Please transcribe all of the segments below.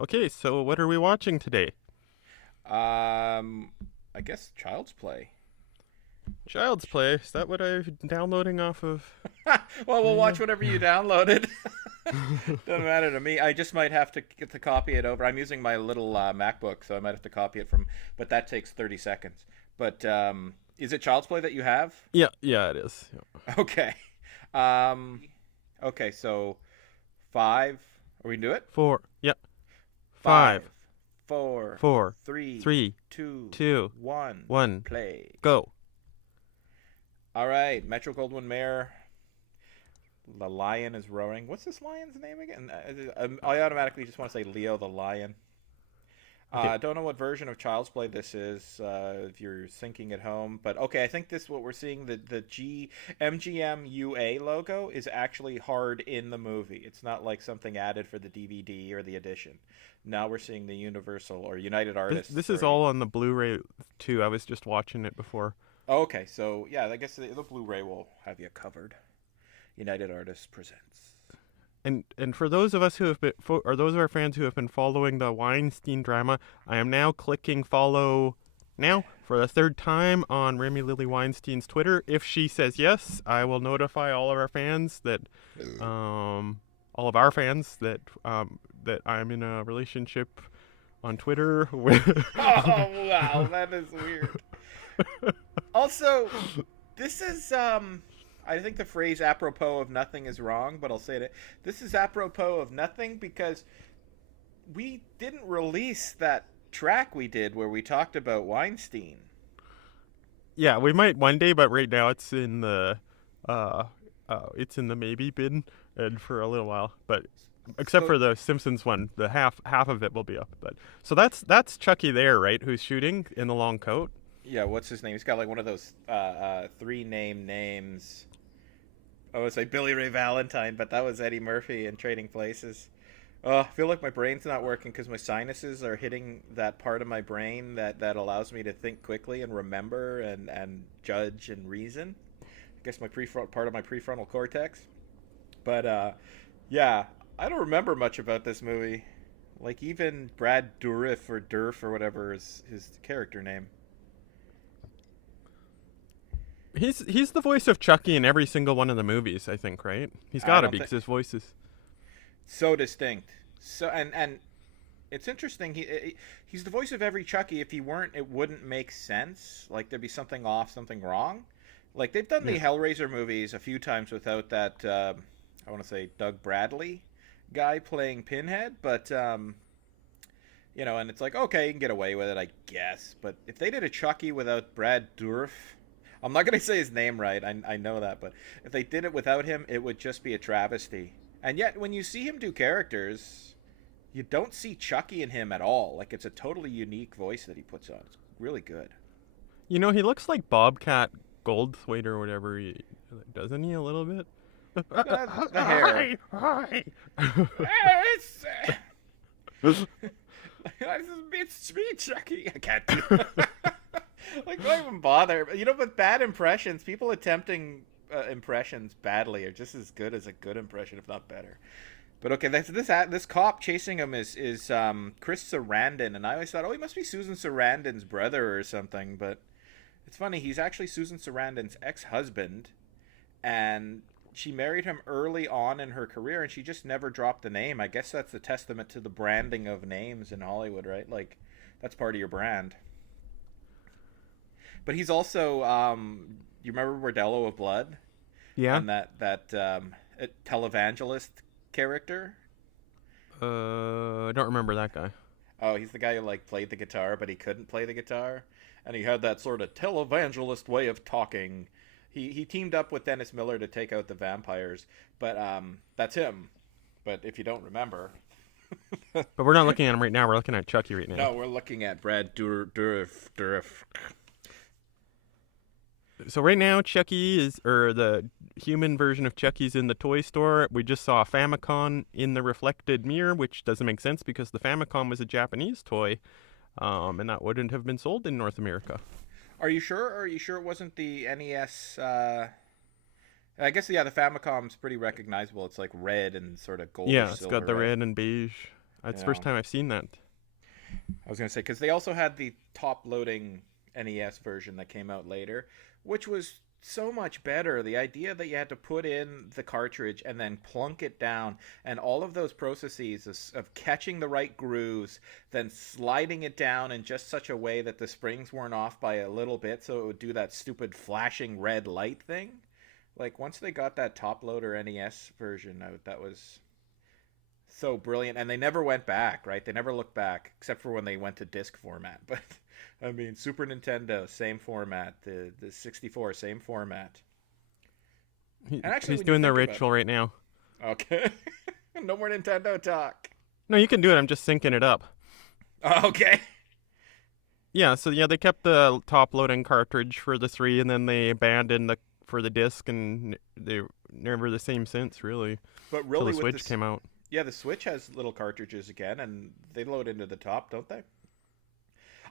Okay, so what are we watching today? I guess Child's Play. Child's Play. Is that what I'm downloading off of? Well, we'll watch Yeah. whatever you downloaded. Doesn't matter to me. I just might have to get to copy it over. I'm using my little MacBook, so I might have to copy it from. But that takes 30 seconds. But is it Child's Play that you have? Yeah, it is. Yeah. Okay. Um, okay. So 5. Are we can do it? Four. Yeah. Five, Five, four, four, three, three, two, two, one. one. Play. Go. All right. Metro Goldwyn Mayer. The lion is roaring. What's this lion's name again? I automatically just want to say Leo the lion. Okay. I don't know what version of Child's Play this is. If you're syncing at home, but okay, I think this what we're seeing the MGMUA logo is actually hard in the movie. It's not like something added for the DVD or the edition. Now we're seeing the Universal or United This Artists this is version. all on the Blu-ray too. I was just watching it before. Okay, so yeah, I guess the Blu-ray will have you covered. United Artists presents. And for those of us who have been, or those of our fans who have been following the Weinstein drama, I am now clicking follow now for the third time on Remy Lily Weinstein's Twitter. If she says yes, I will notify all of our fans that, all of our fans that I'm in a relationship on Twitter with. Oh wow, that is weird. Also, this is I think the phrase apropos of nothing is wrong, but I'll say it. This is apropos of nothing because we didn't release that track we did where we talked about Weinstein. Yeah, we might one day, but right now uh, it's in the maybe bin, and for a little while. But except So for the Simpsons one, the half of it will be up. But so that's Chucky there, right? Who's shooting in the long coat? yeah, what's his name? He's got like one of those three names. I would say Billy Ray Valentine, but that was Eddie Murphy in Trading Places. Oh, I feel like my brain's not working because my sinuses are hitting that part of my brain that allows me to think quickly and remember and judge and reason. I guess my prefront part of my prefrontal cortex. But yeah, I don't remember much about this movie. Like even Brad Dourif or Durf or whatever is his character name. He's the voice of Chucky in every single one of the movies, I think, right? He's I got to don't be think because his voice is. so distinct. So and it's interesting. He's the voice of every Chucky. If he weren't, it wouldn't make sense. Like there'd be something off, something wrong. Like they've done Yeah. the Hellraiser movies a few times without that. I want to say Doug Bradley guy playing Pinhead, but and it's like okay, you can get away with it, I guess. But if they did a Chucky without Brad Dourif, I'm not gonna say his name right. I know that, but if they did it without him, it would just be a travesty. And yet, when you see him do characters, you don't see Chucky in him at all. Like it's a totally unique voice that he puts on. It's really good. You know, he looks like Bobcat Goldthwait or whatever. Doesn't he a little bit? The hair. Hi. It's, it's me, Chucky. I can't do like, don't even bother. With bad impressions, people attempting impressions badly are just as good as a good impression, if not better. But okay, this cop chasing him is Chris Sarandon, and I always thought, oh, he must be Susan Sarandon's brother or something. But it's funny, he's actually Susan Sarandon's ex-husband, and she married him early on in her career, and she just never dropped the name. I guess that's a testament to the branding of names in Hollywood, right? Like, that's part of your brand. But he's also, you remember Bordello of Blood Yeah. and that televangelist character? I don't remember that guy. Oh, he's the guy who like played the guitar, but he couldn't play the guitar, and he had that sort of televangelist way of talking. He teamed up with Dennis Miller to take out the vampires, but that's him. But if you don't remember, But we're not looking at him right now. We're looking at Chucky right now. no, we're looking at Brad Dourif. So right now, Chucky is, or the human version of Chucky's in the toy store. We just saw a Famicom in the reflected mirror, which doesn't make sense because the Famicom was a Japanese toy, and that wouldn't have been sold in North America. Are you sure? Are you sure it wasn't the NES? I guess yeah, the Famicom's pretty recognizable. It's like red and sort of goldish Yeah, it's got silver, the right? red and beige. That's You the know, first time I've seen that. I was gonna say because they also had the top-loading NES version that came out later, which was so much better. The idea that you had to put in the cartridge and then plunk it down, and all of those processes of catching the right grooves, then sliding it down in just such a way that the springs weren't off by a little bit, so it would do that stupid flashing red light thing. Like once they got that top-loader NES version out, that was so brilliant, and they never went back, right? They never looked back except for when they went to disc format. But I mean, Super Nintendo, same format. The 64, same format. And actually, He's when you doing the think about ritual right now. it, okay, no more Nintendo talk. No, you can do it. I'm just syncing it up. Okay. Yeah, so yeah, they kept the top loading cartridge for the 3, and then they abandoned the for the disc, and they never the same since, really, But till really, the with Switch this, came out. yeah, the Switch has little cartridges again, and they load into the top, don't they?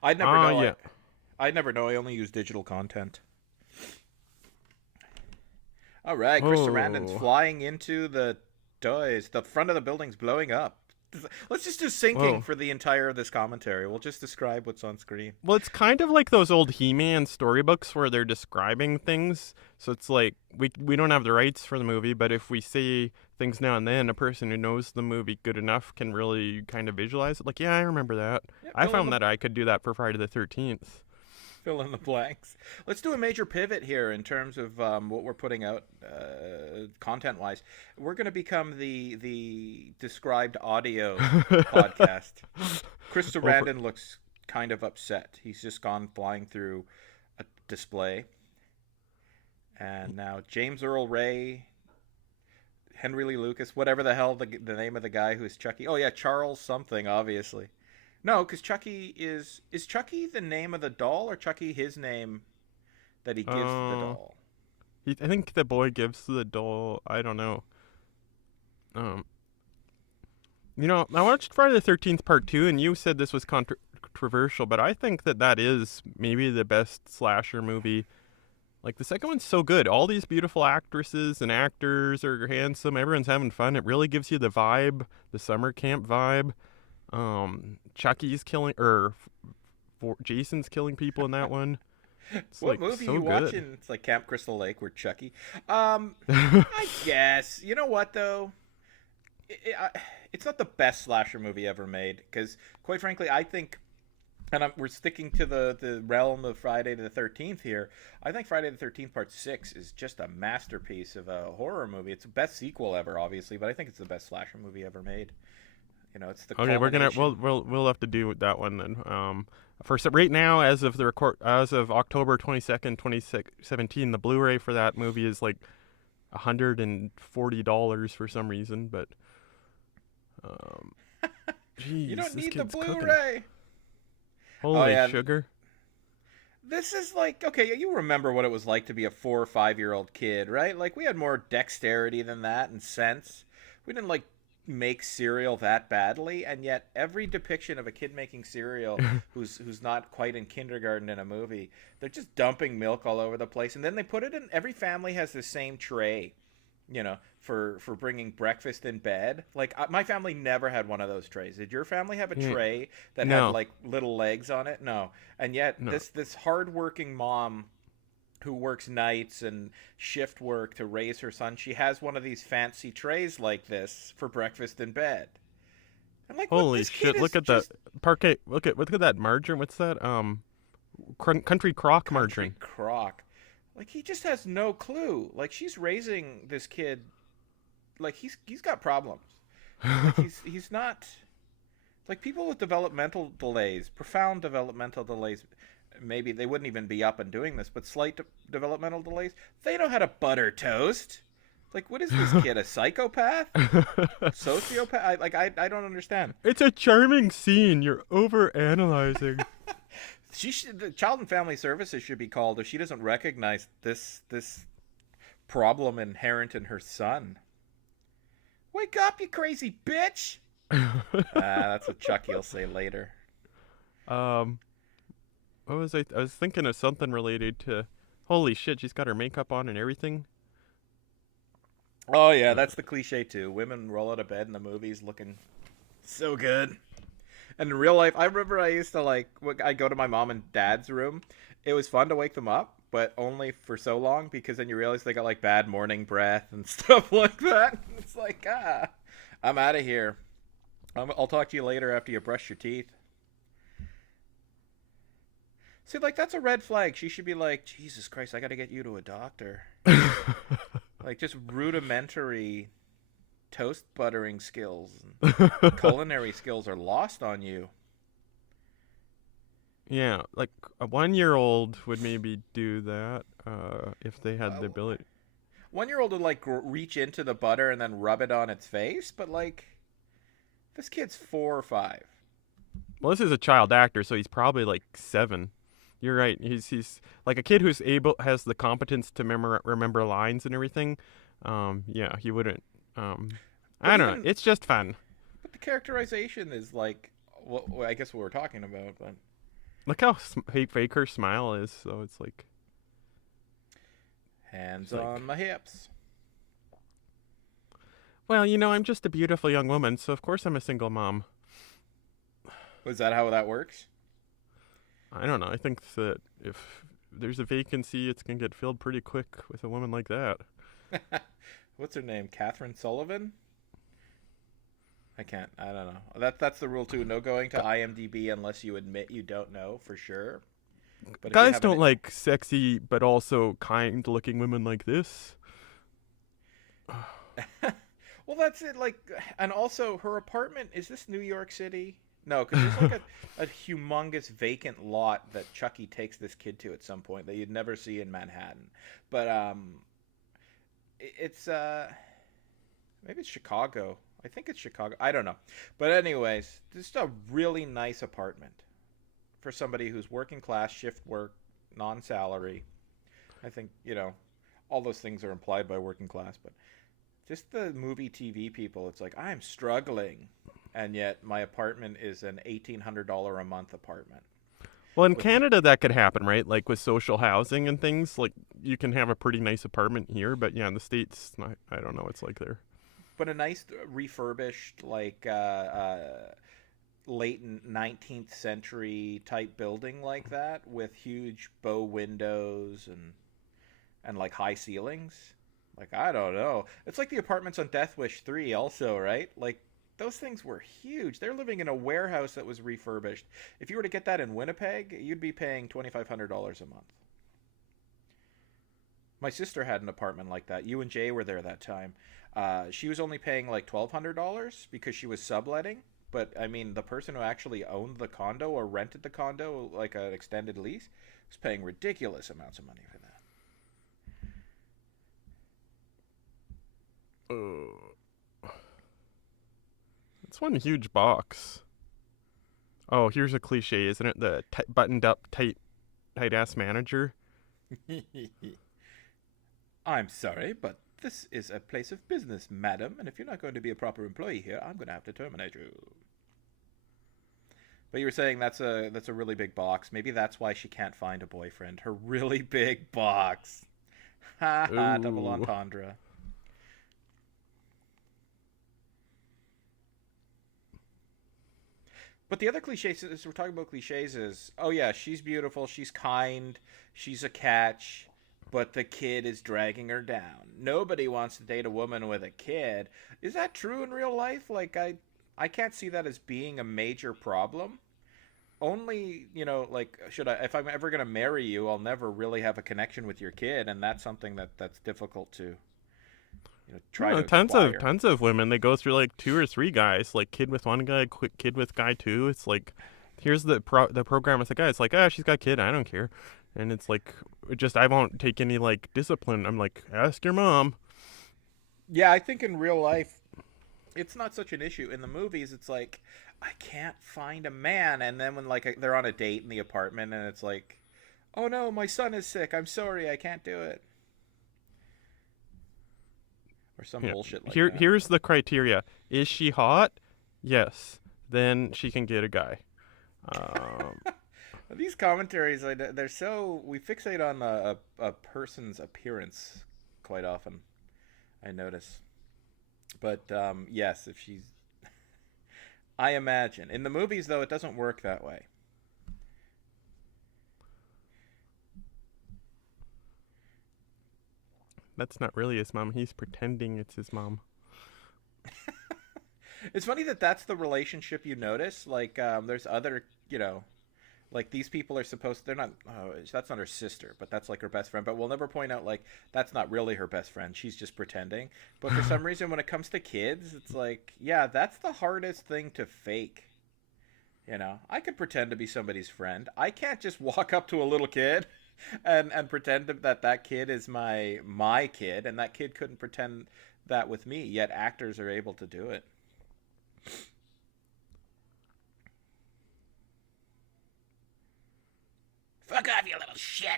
I'd never know. Yeah. I'd never know. I only use digital content. All right, Chris Sarandon's Oh. flying into the toys. The front of the building's blowing up. Let's just do syncing Whoa. for the entire of this commentary. We'll just describe what's on screen. Well, it's kind of like those old He-Man storybooks where they're describing things. So it's like we don't have the rights for the movie, but if we say things now and then, a person who knows the movie good enough can really kind of visualize it. Like, yeah, I remember that. Yeah, I found that I could do that for Friday the 13th. fill in the blanks. Let's do a major pivot here in terms of what we're putting out content-wise. We're going to become the described audio podcast. Chris Sarandon looks kind of upset. He's just gone flying through a display. And now James Earl Ray, Henry Lee Lucas, whatever the hell the name of the guy who's Chucky. Oh, yeah, Charles something, obviously. No, because Chucky is Chucky the name of the doll, or Chucky his name that he gives the doll? I think the boy gives the doll. I don't know. I watched Friday the 13th Part 2, and you said this was controversial, but I think that is maybe the best slasher movie. Like, the second one's so good. All these beautiful actresses and actors are handsome. Everyone's having fun. It really gives you the vibe, the summer camp vibe. Chucky's killing, Jason's killing people in that one. It's What like movie so you good. watching? It's like Camp Crystal Lake with Chucky. I guess. You know what, though? It's not the best slasher movie ever made, because, quite frankly, I think, and we're sticking to the realm of Friday the 13th here, I think Friday the 13th Part 6 is just a masterpiece of a horror movie. It's the best sequel ever, obviously, but I think it's the best slasher movie ever made. You know, it's the Okay, culmination. we'll have to do that one then. Right now, as of October 22nd, 2017, the Blu-ray for that movie is like $140 for some reason, but You don't this need the kid's cooking. Blu-ray. Holy yeah. sugar. This is like, okay, you remember what it was like to be a 4 or 5-year-old kid, right? Like, we had more dexterity than that and sense. We didn't, like, make cereal that badly, and yet every depiction of a kid making cereal who's not quite in kindergarten in a movie, they're just dumping milk all over the place, and then they put it in, every family has the same tray, you know, for bringing breakfast in bed. Like, my family never had one of those trays. Did your family have a tray that had No. like little legs on it? No. And yet No. this hardworking mom who works nights and shift work to raise her son, she has one of these fancy trays like this for breakfast in bed. I'm like, Holy shit! Look at that parquet. Look at that margarine. What's that? Country Crock margarine. Crock. Like, he just has no clue. Like, she's raising this kid. Like, he's got problems. Like, he's not. Like, people with developmental delays, profound developmental delays, maybe they wouldn't even be up and doing this, but slight developmental delays, they know how to butter toast. Like, what is this kid, a psychopath? Sociopath? I don't understand. It's a charming scene. You're over analyzing. The Child and Family Services should be called if she doesn't recognize this problem inherent in her son. Wake up, you crazy bitch! That's what Chucky will say later. What was I was thinking of something related to. Holy shit! She's got her makeup on and everything. Oh yeah, that's the cliche too. Women roll out of bed in the movies looking So good. And in real life, I remember I used to I go to my mom and dad's room. It was fun to wake them up, but only for so long because then you realize they got like bad morning breath and stuff like that. It's like, I'm out of here. I'll talk to you later after you brush your teeth. See, like, that's a red flag. She should be like, Jesus Christ, I got to get you to a doctor. Like, just rudimentary toast buttering skills and culinary skills are lost on you. Yeah, like a 1-year-old would maybe do that if they had the Well, ability. 1-year-old would, like, reach into the butter and then rub it on its face, but, like, this kid's 4 or 5. Well, this is a child actor, so he's probably like 7. You're right. He's like a kid who's has the competence to remember lines and everything. Yeah, he wouldn't. But I don't know. even, It's just fun. but the characterization is, like, well, I guess what we're talking about, but Look how fake her smile is. So it's like hands it's like, on my hips. well, I'm just a beautiful young woman, so of course I'm a single mom. Was that how that works? I don't know. I think that if there's a vacancy, it's gonna get filled pretty quick with a woman like that. What's her name? Catherine Sullivan? I can't. I don't know. That's the rule too. No going to IMDb unless you admit you don't know for sure. But if you Guys have don't like sexy but also kind-looking women like this. Well, that's it. Like, and also her apartment, is this New York City? No, because there's like a humongous vacant lot that Chucky takes this kid to at some point that you'd never see in Manhattan. But it's maybe it's Chicago. I think it's Chicago. I don't know. But anyways, just a really nice apartment for somebody who's working class, shift work, non-salary. I think, all those things are implied by working class, but just the movie TV people, it's like, I'm struggling, and yet my apartment is an $1,800 a month apartment. Well, in With Canada, that could happen, right? Like with social housing and things. Like you can have a pretty nice apartment here, but yeah, in the States, I don't know what's like there. but a nice refurbished, like late 19th century type building like that with huge bow windows and like high ceilings. Like, I don't know. It's like the apartments on Death Wish 3 also, right? Like, those things were huge. They're living in a warehouse that was refurbished. If you were to get that in Winnipeg, you'd be paying $2,500 a month. My sister had an apartment like that. You and Jay were there that time. She was only paying like $1,200 because she was subletting. But, I mean, the person who actually owned the condo or rented the condo, like an extended lease, was paying ridiculous amounts of money for that. It's one huge box. Oh, here's a cliche, isn't it? The buttoned up, tight ass manager. I'm sorry, but this is a place of business, madam, and if you're not going to be a proper employee here, I'm going to have to terminate you. But you were saying that's a really big box. Maybe that's why she can't find a boyfriend. Her really big box. Ha ha, double entendre. But the other cliches, as we're talking about cliches, is, oh yeah, she's beautiful, she's kind, she's a catch, but the kid is dragging her down. Nobody wants to date a woman with a kid. Is that true in real life? Like, I can't see that as being a major problem. Only, like, if I'm ever going to marry you, I'll never really have a connection with your kid, and that's something that's difficult to, try to acquire. Tons of women. They go through like 2 or 3 guys, like kid with one guy, quick kid with guy 2. It's like, here's the program with the guy. It's like, she's got a kid. I don't care. And it's like, I won't take any like discipline. I'm like, ask your mom. Yeah, I think in real life, it's not such an issue. In the movies, it's like, I can't find a man. And then when like they're on a date in the apartment and it's like, oh no, my son is sick. I'm sorry, I can't do it. Or some bullshit like that. Here's the criteria. Is she hot? Yes. Then she can get a guy. These commentaries, they're so... We fixate on a person's appearance quite often, I notice. But, yes, if she's... I imagine. In the movies, though, it doesn't work that way. That's not really his mom. He's pretending it's his mom. It's funny that that's the relationship you notice. Like, there's other, like these people are supposed. They're not. Oh, that's not her sister, but that's like her best friend. But we'll never point out like that's not really her best friend. She's just pretending. But for some reason, when it comes to kids, it's like, yeah, that's the hardest thing to fake. I could pretend to be somebody's friend. I can't just walk up to a little kid and pretend that kid is my kid, and that kid couldn't pretend that with me. Yet actors are able to do it. Fuck off, you little shit.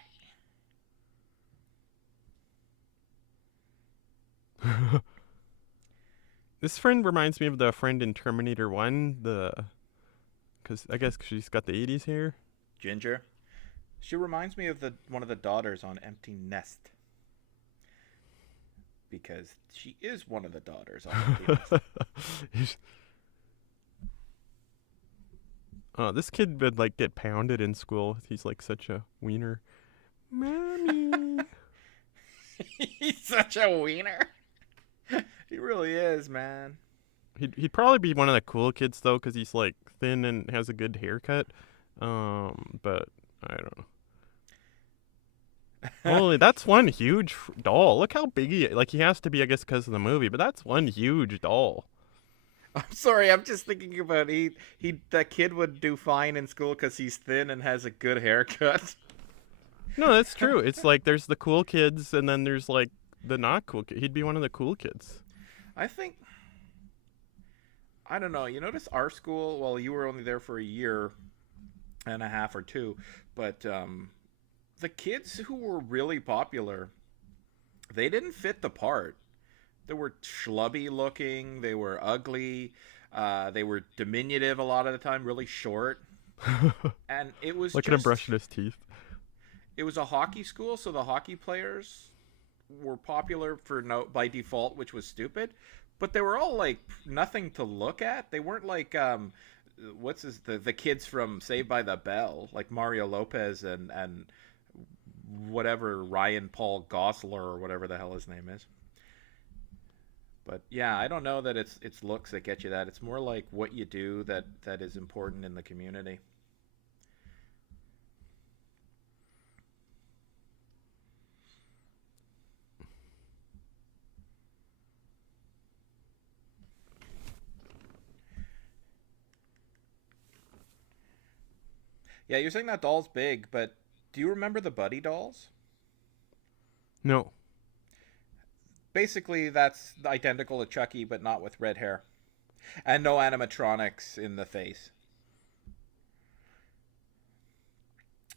This friend reminds me of the friend in Terminator 1, because I guess she's got the 80s hair. Ginger. She reminds me of the one of the daughters on Empty Nest. Because she is one of the daughters on Empty Nest. This kid would like get pounded in school. He's like such a wiener. Mommy. He's such a wiener. He really is, man. He'd probably be one of the cool kids though, because he's like thin and has a good haircut. But I don't know. Holy, that's one huge doll. Look how big he has to be, I guess, because of the movie. But that's one huge doll. I'm sorry, I'm just thinking about that kid would do fine in school because he's thin and has a good haircut. No, that's true. It's like there's the cool kids, and then there's like the not cool kid. He'd be one of the cool kids. I don't know. You notice our school, well, you were only there for a year and a half or two, but the kids who were really popular, they didn't fit the part. They were schlubby looking. They were ugly. They were diminutive a lot of the time, really short. And it was Look at him brushing his teeth. It was a hockey school, so the hockey players were popular by default, which was stupid. But they were all like nothing to look at. They weren't like the kids from Saved by the Bell, like Mario Lopez and whatever Ryan Paul Gosler or whatever the hell his name is. But yeah, I don't know that it's looks that get you that. It's more like what you do that is important in the community. Yeah, you're saying that doll's big, but do you remember the Buddy dolls? No. Basically, that's identical to Chucky, but not with red hair. And no animatronics in the face.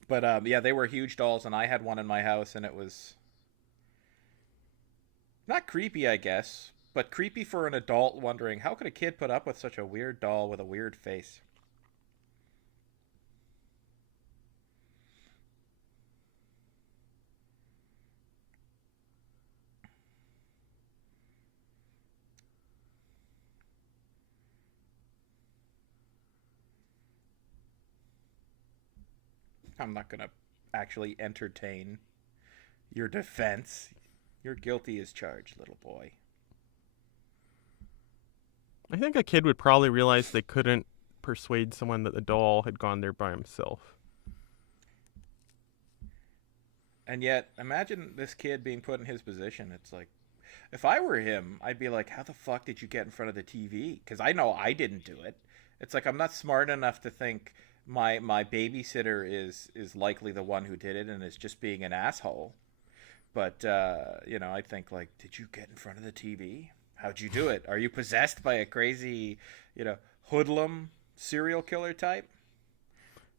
But yeah, they were huge dolls, and I had one in my house, and it was not creepy, I guess, but creepy for an adult wondering, how could a kid put up with such a weird doll with a weird face? I'm not going to actually entertain your defense. You're guilty as charged, little boy. I think a kid would probably realize they couldn't persuade someone that the doll had gone there by himself. And yet, imagine this kid being put in his position. It's like, if I were him, I'd be like, how the fuck did you get in front of the TV? Because I know I didn't do it. It's like, I'm not smart enough to think my babysitter is likely the one who did it and is just being an asshole. But, I think, like, did you get in front of the TV? How'd you do it? Are you possessed by a crazy, hoodlum serial killer type?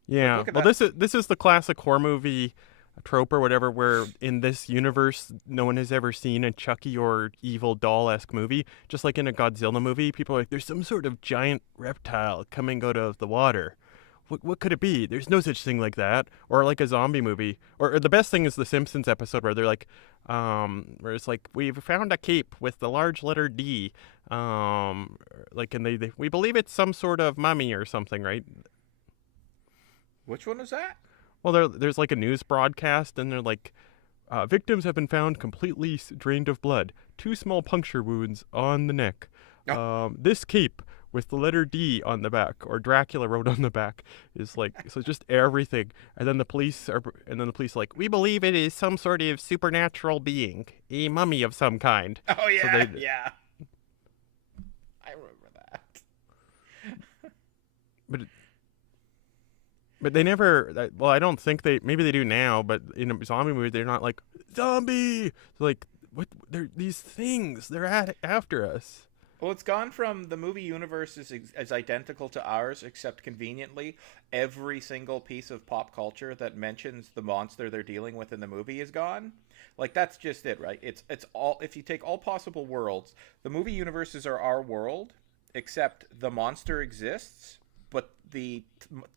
Yeah. Like, well, this is the classic horror movie trope or whatever, where in this universe no one has ever seen a Chucky or evil doll-esque movie. Just like in a Godzilla movie, people are like, there's some sort of giant reptile coming out of the water. what could it be? There's no such thing like that. Or like a zombie movie. Or the best thing is the Simpsons episode where they're like, where it's like, we've found a cape with the large letter D. Like, and we believe it's some sort of mummy or something, right? Which one was that? Well, there's like a news broadcast, and they're like, victims have been found completely drained of blood. 2 small puncture wounds on the neck. Oh. This cape with the letter D on the back, or Dracula wrote on the back, is like, so just everything. And then the police are like, we believe it is some sort of supernatural being, a mummy of some kind. Oh yeah, So yeah. I remember that. But but they never. Well, I don't think they. Maybe they do now, but in a zombie movie, they're not like zombie. Like what? They're these things. They're after us. Well, it's gone from the movie universe is identical to ours, except conveniently, every single piece of pop culture that mentions the monster they're dealing with in the movie is gone. Like, that's just it, right? It's all, if you take all possible worlds, the movie universes are our world, except the monster exists, but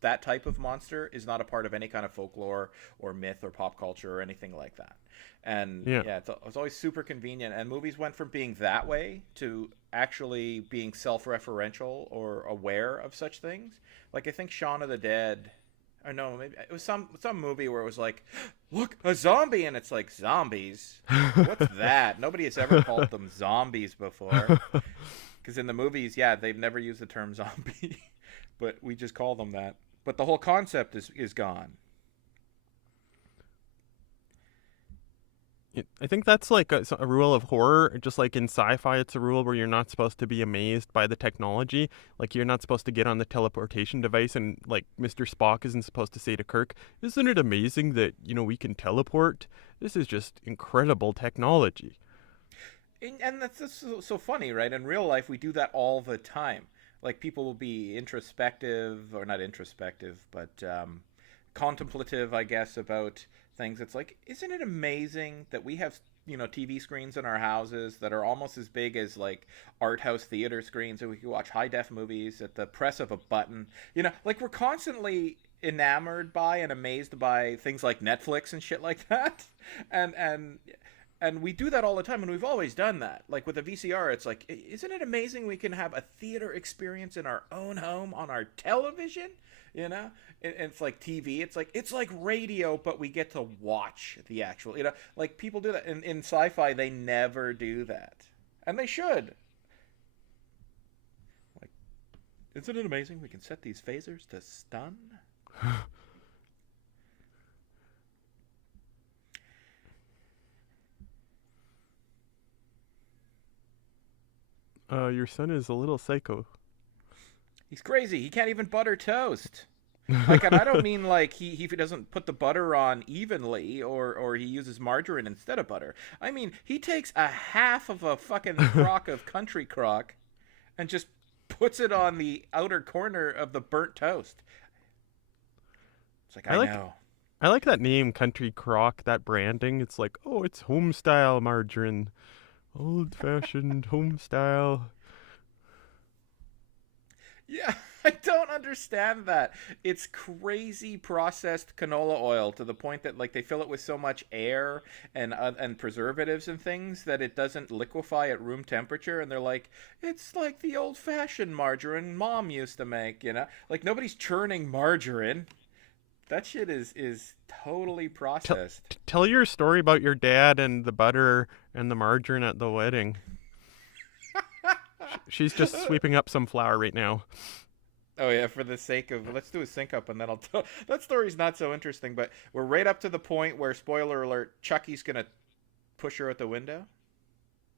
that type of monster is not a part of any kind of folklore or myth or pop culture or anything like that. And yeah, it's always super convenient. And movies went from being that way to actually being self-referential or aware of such things. Like, I think Shaun of the Dead, or no, maybe it was some movie where it was like, look, a zombie, and it's like, zombies? What's that? Nobody has ever called them zombies before. Because in the movies, yeah, they've never used the term zombie, but we just call them that. But the whole concept is gone. I think that's like a rule of horror. Just like in sci-fi, it's a rule where you're not supposed to be amazed by the technology. Like, you're not supposed to get on the teleportation device, and like Mr. Spock isn't supposed to say to Kirk, "Isn't it amazing that we can teleport? This is just incredible technology." And that's so funny, right? In real life, we do that all the time. Like, people will be introspective, or not introspective, but contemplative, I guess, about things. It's like, isn't it amazing that we have TV screens in our houses that are almost as big as like art house theater screens, and we can watch high def movies at the press of a button. Like, we're constantly enamored by and amazed by things like Netflix and shit like that, and we do that all the time, and we've always done that. Like, with a VCR, it's like, isn't it amazing we can have a theater experience in our own home on our television? It's like TV. It's like radio, but we get to watch the actual. Like, people do that in sci-fi. They never do that, and they should. Like, isn't it amazing we can set these phasers to stun? Your son is a little psycho. He's crazy. He can't even butter toast. Like, and I don't mean like he doesn't put the butter on evenly, or he uses margarine instead of butter. I mean, he takes a half of a fucking crock of country crock and just puts it on the outer corner of the burnt toast. It's like, I know. I like that name, Country Crock, that branding. It's like, oh, it's home style margarine. Old fashioned home style. Yeah, I don't understand that. It's crazy processed canola oil to the point that, like, they fill it with so much air and preservatives and things that it doesn't liquefy at room temperature. And they're like, it's like the old-fashioned margarine Mom used to make, Like, nobody's churning margarine. That shit is totally processed. Tell your story about your dad and the butter and the margarine at the wedding. She's just sweeping up some flour right now. Oh yeah, for the sake of, let's do a sync up, and then I'll tell. That story's not so interesting, but we're right up to the point where, spoiler alert, Chucky's gonna push her out the window.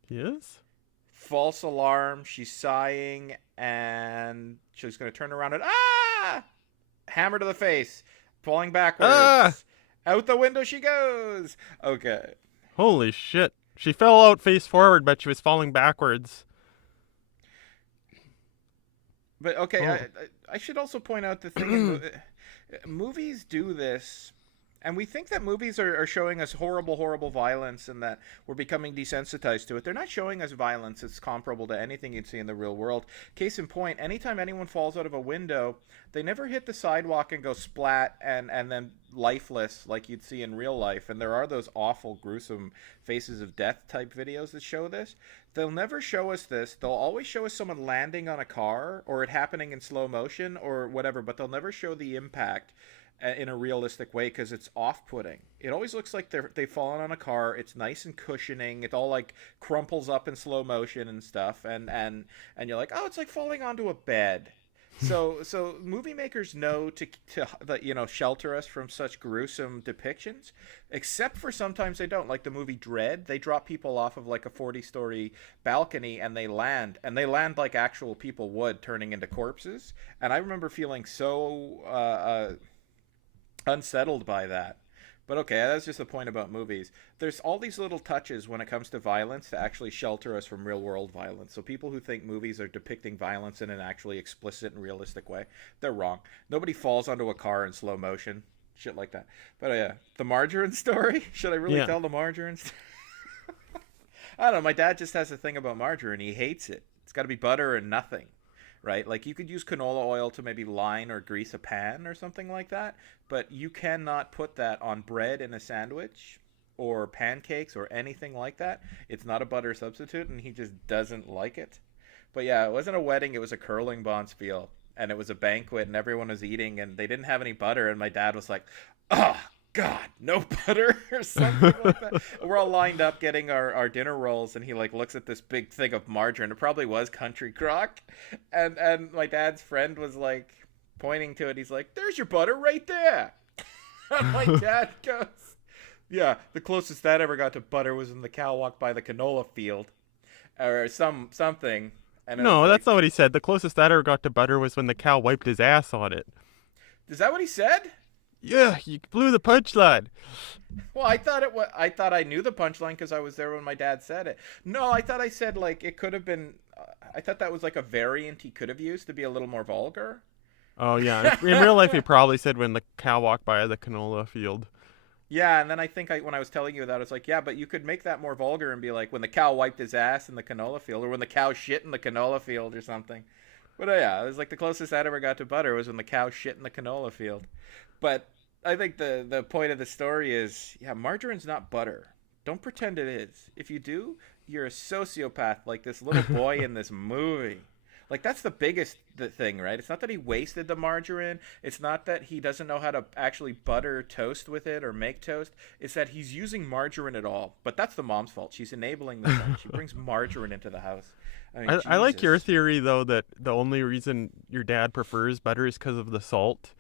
Yes? False alarm. She's sighing, and she's gonna turn around and hammer to the face, falling backwards. Out the window she goes. Okay. Holy shit! She fell out face forward, but she was falling backwards. But okay, I should also point out the thing. Movies do this And we think that movies are showing us horrible, horrible violence and that we're becoming desensitized to it. They're not showing us violence that's comparable to anything you'd see in the real world. Case in point, anytime anyone falls out of a window, they never hit the sidewalk and go splat and then lifeless like you'd see in real life. And there are those awful, gruesome faces of death type videos that show this. They'll never show us this. They'll always show us someone landing on a car or it happening in slow motion or whatever, but they'll never show the impact in a realistic way because it's off-putting. It always looks like they've fallen on a car. It's nice and cushioning. It all like crumples up in slow motion and stuff, and you're like, oh, it's like falling onto a bed. So movie makers know to shelter us from such gruesome depictions, except for sometimes they don't. Like the movie Dread, they drop people off of like a 40-story balcony and they land like actual people would, turning into corpses. And I remember feeling so unsettled by that. But okay, that's just the point about movies. There's all these little touches when it comes to violence to actually shelter us from real world violence. So people who think movies are depicting violence in an actually explicit and realistic way, they're wrong. Nobody falls onto a car in slow motion. Shit like that. But yeah, the margarine story? Should I really tell the margarine story? I don't know, my dad just has a thing about margarine. He hates it. It's got to be butter and nothing. Right? Like you could use canola oil to maybe line or grease a pan or something like that, but you cannot put that on bread in a sandwich or pancakes or anything like that. It's not a butter substitute, and he just doesn't like it. But yeah, it wasn't a wedding, it was a curling bonspiel, and it was a banquet, and everyone was eating, and they didn't have any butter, and my dad was like, oh, God, no butter or something like that. We're all lined up getting our dinner rolls, and he like looks at this big thing of margarine. It probably was country crock, and my dad's friend was like pointing to it. He's like, "There's your butter right there." And my dad goes, "Yeah, the closest that ever got to butter was when the cow walked by the canola field, or something." And No, like, that's not what he said. The closest that ever got to butter was when the cow wiped his ass on it. Is that what he said? Yeah, you blew the punchline. Well, I thought I knew the punchline because I was there when my dad said it. No, I thought I said like it could have been. I thought that was like a variant he could have used to be a little more vulgar. Oh yeah, in real life he probably said when the cow walked by the canola field. Yeah, and then I think when I was telling you that, I was like, yeah, but you could make that more vulgar and be like when the cow wiped his ass in the canola field, or when the cow shit in the canola field, or something. But yeah, it was like the closest that ever got to butter was when the cow shit in the canola field. But I think the point of the story is, yeah, margarine's not butter. Don't pretend it is. If you do, you're a sociopath like this little boy in this movie. Like, that's the biggest thing, right? It's not that he wasted the margarine. It's not that he doesn't know how to actually butter toast with it or make toast. It's that he's using margarine at all. But that's the mom's fault. She's enabling the son. She brings margarine into the house. I mean, I like your Jesus. theory, though, that the only reason your dad prefers butter is because of the salt.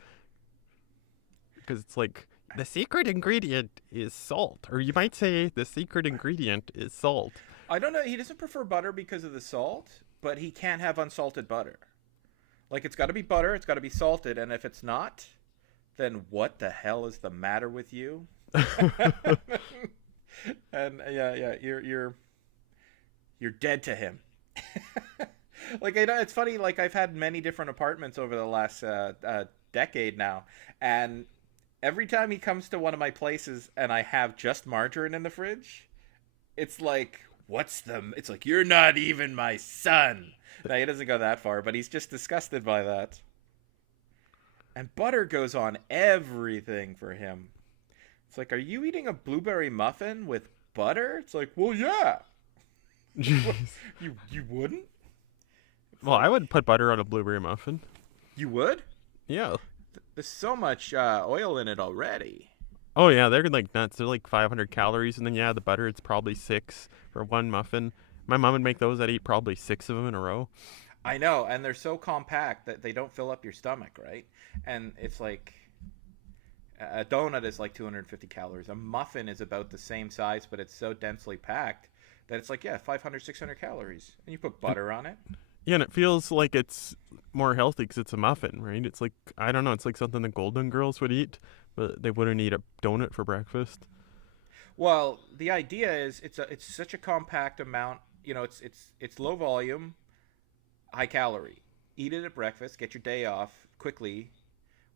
Because it's like, the secret ingredient is salt. Or you might say the secret ingredient is salt. I don't know. He doesn't prefer butter because of the salt, but he can't have unsalted butter. Like, it's got to be butter. It's got to be salted. And if it's not, then what the hell is the matter with you? And yeah, you're dead to him. Like, I know it's funny. Like, I've had many different apartments over the last decade now, and every time he comes to one of my places and I have just margarine in the fridge, it's like, it's like, you're not even my son. Now, he doesn't go that far, but he's just disgusted by that. And butter goes on everything for him. It's like, are you eating a blueberry muffin with butter? It's like, well, yeah. Jeez. You wouldn't? Well, I would put butter on a blueberry muffin. You would? Yeah. There's so much oil in it already. Oh, yeah, they're like nuts. They're like 500 calories. And then, yeah, the butter, it's probably 6 for one muffin. My mom would make those. I'd eat probably 6 of them in a row. I know, and they're so compact that they don't fill up your stomach, right? And it's like, a donut is like 250 calories. A muffin is about the same size, but it's so densely packed that it's like, yeah, 500, 600 calories. And you put butter on it. Yeah, and it feels like it's more healthy because it's a muffin, right? It's like, I don't know, it's like something the Golden Girls would eat, but they wouldn't eat a donut for breakfast. Well, the idea is it's such a compact amount. You know, it's low volume, high calorie. Eat it at breakfast, get your day off quickly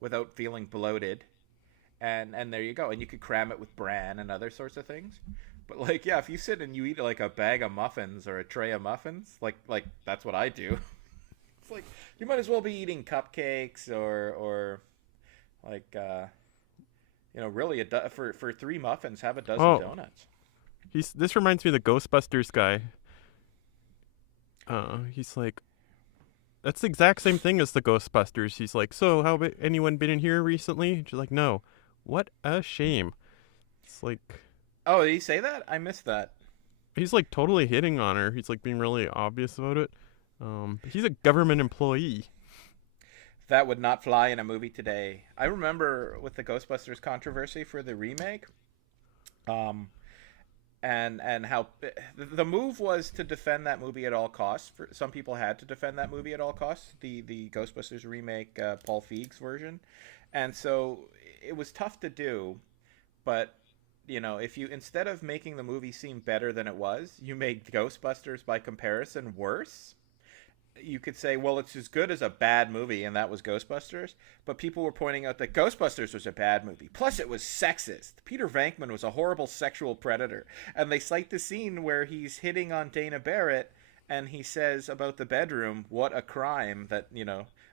without feeling bloated. and there you go. And you could cram it with bran and other sorts of things. But like, yeah, if you sit and you eat like a bag of muffins or a tray of muffins, like that's what I do. It's like you might as well be eating cupcakes or like really for 3 muffins, have a dozen Oh, donuts. this reminds me of the Ghostbusters guy. He's like, that's the exact same thing as the Ghostbusters. He's like, so anyone been in here recently? She's like, no. What a shame. It's like Oh, did he say that? I missed that. he's like totally hitting on her. He's like being really obvious about it. He's a government employee. That would not fly in a movie today. I remember with the Ghostbusters controversy for the remake, um, and how the move was to defend that movie at all costs. Some people had to defend that movie at all costs. The Ghostbusters remake, Paul Feig's version, and so it was tough to do. But if you, instead of making the movie seem better than it was, you made Ghostbusters by comparison worse. You could say, well, it's as good as a bad movie, and that was Ghostbusters. But people were pointing out that Ghostbusters was a bad movie. Plus, it was sexist. Peter Venkman was a horrible sexual predator. And they cite the scene where he's hitting on Dana Barrett, and he says about the bedroom, what a crime that,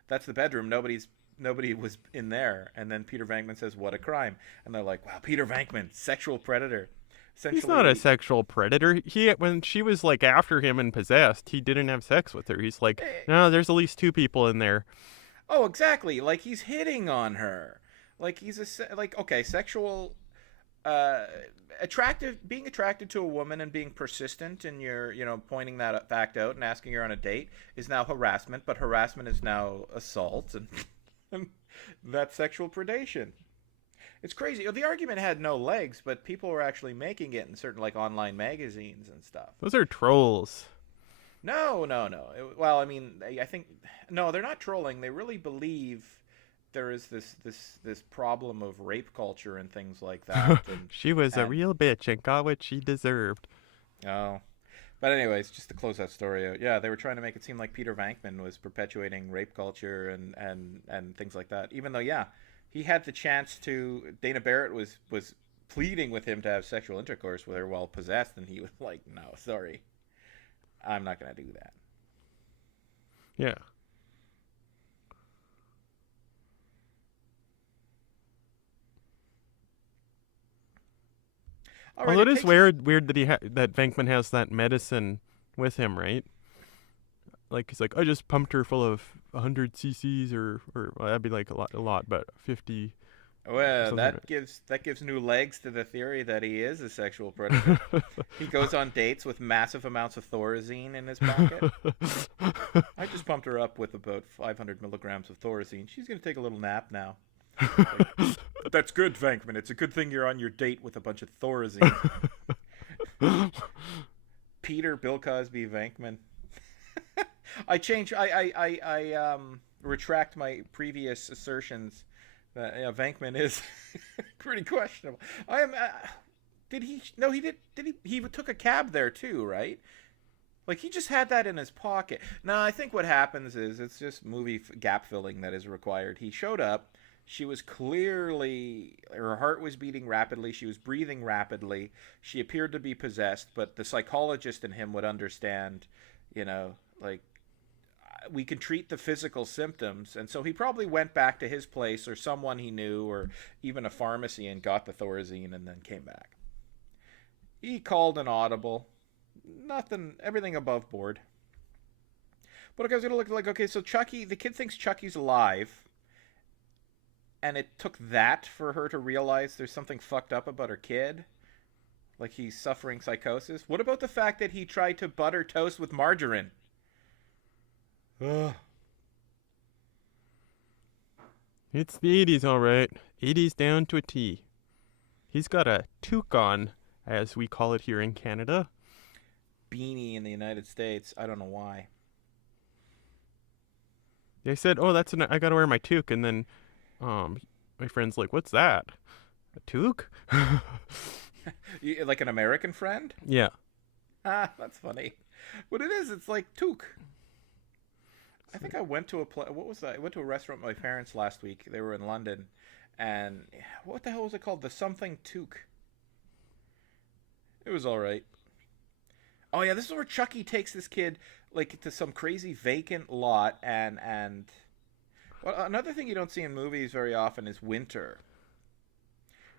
that's the bedroom. Nobody was in there. And then Peter Venkman says, what a crime. And they're like, wow, Peter Venkman, sexual predator. He's not a sexual predator. When she was like after him and possessed, he didn't have sex with her. He's like, no, there's at least 2 people in there. Oh, exactly. Like he's hitting on her. Like he's sexual, being attracted to a woman and being persistent in your, pointing that fact out and asking her on a date is now harassment, but harassment is now assault, and that's sexual predation. It's crazy. The argument had no legs, but people were actually making it in certain like online magazines and stuff. Those are trolls. No. Well, I mean, I think no, they're not trolling. They really believe there is this problem of rape culture and things like that. And, she was a real bitch and got what she deserved. Oh. But anyways, just to close that story out, yeah, they were trying to make it seem like Peter Venkman was perpetuating rape culture and things like that. Even though, yeah, he had the chance to. Dana Barrett was pleading with him to have sexual intercourse with her while possessed, and he was like, "No, sorry, I'm not gonna do that." Yeah. Although it is weird that that Venkman has that medicine with him, right? Like he's like, I just pumped her full of 100 cc's, or well, that'd be like a lot, but 50. Well, that gives new legs to the theory that he is a sexual predator. He goes on dates with massive amounts of Thorazine in his pocket. I just pumped her up with about 500 milligrams of Thorazine. She's gonna take a little nap now. Like, that's good, Venkman. It's a good thing you're on your date with a bunch of Thorazine. Peter Bill Cosby Venkman. I retract my previous assertions that Venkman is pretty questionable. Did he? No, he did. Did he? He took a cab there too, right? Like he just had that in his pocket. No, I think what happens is it's just movie gap filling that is required. He showed up. She was clearly, her heart was beating rapidly. She was breathing rapidly. She appeared to be possessed, but the psychologist in him would understand, like, we can treat the physical symptoms. And so he probably went back to his place or someone he knew or even a pharmacy and got the Thorazine and then came back. He called an audible. Nothing, everything above board. But I was going to look like, okay, so Chucky, the kid thinks Chucky's alive. And it took that for her to realize there's something fucked up about her kid. Like he's suffering psychosis. What about the fact that he tried to butter toast with margarine? Ugh. It's the 80s, all right. 80s down to a T. He's got a toque on, as we call it here in Canada. Beanie in the United States. I don't know why. They said, oh, I gotta wear my toque, and then my friend's like, what's that? A toque? Like an American friend? Yeah. Ah, that's funny. What it is, it's like toque. I think I went to what was that? I went to a restaurant with my parents last week. They were in London, And what the hell was it called? The something toque. It was all right. Oh yeah, this is where Chucky takes this kid like to some crazy vacant lot, and well, another thing you don't see in movies very often is winter,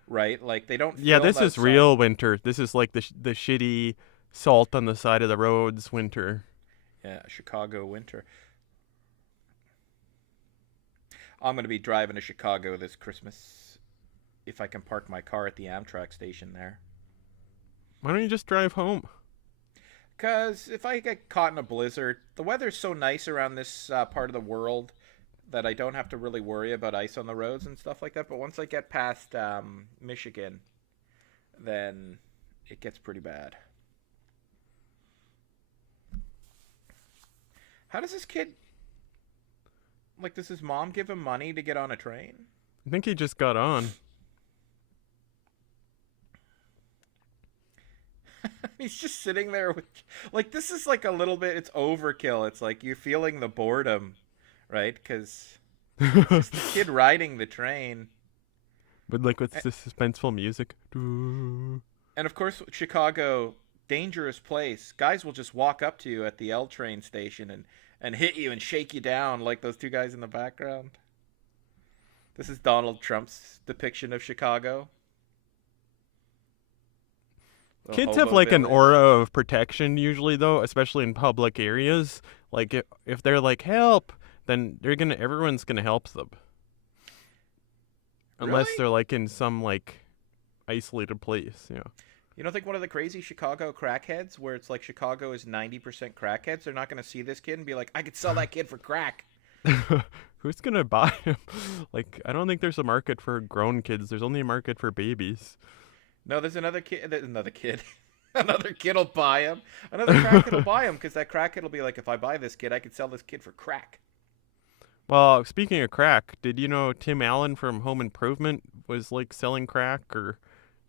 right? Like they don't Yeah, film this is outside. real winter. This is like the shitty salt on the side of the roads winter. Yeah, Chicago winter. I'm gonna be driving to Chicago this Christmas if I can park my car at the Amtrak station there. Why don't you just drive home? Because if I get caught in a blizzard, the weather's so nice around this part of the world that I don't have to really worry about ice on the roads and stuff like that. But once I get past Michigan, then it gets pretty bad. How does this kid, like, does his mom give him money to get on a train? I think he just got on. He's just sitting there with, like, this is like a little bit, it's overkill. It's like you're feeling the boredom, right? Because it's just the kid riding the train. But like with the suspenseful music. And of course, Chicago, dangerous place. Guys will just walk up to you at the L train station and hit you and shake you down like those two guys in the background. This is Donald Trump's depiction of Chicago. The Kids have hobo like an village. aura of protection usually though, especially in public areas. Like if they're like help, then everyone's gonna help them. Unless Really? they're like in some like isolated place, yeah. You don't think one of the crazy Chicago crackheads, where it's like Chicago is 90% crackheads, they're not going to see this kid and be like, I could sell that kid for crack. Who's gonna buy him? Like, I don't think there's a market for grown kids. There's only a market for babies. No, there's another kid. Another kid. Another kid will buy him. Another crackhead will buy him because that crackhead will be like, if I buy this kid, I could sell this kid for crack. Well, speaking of crack, did you know Tim Allen from Home Improvement was like selling crack, or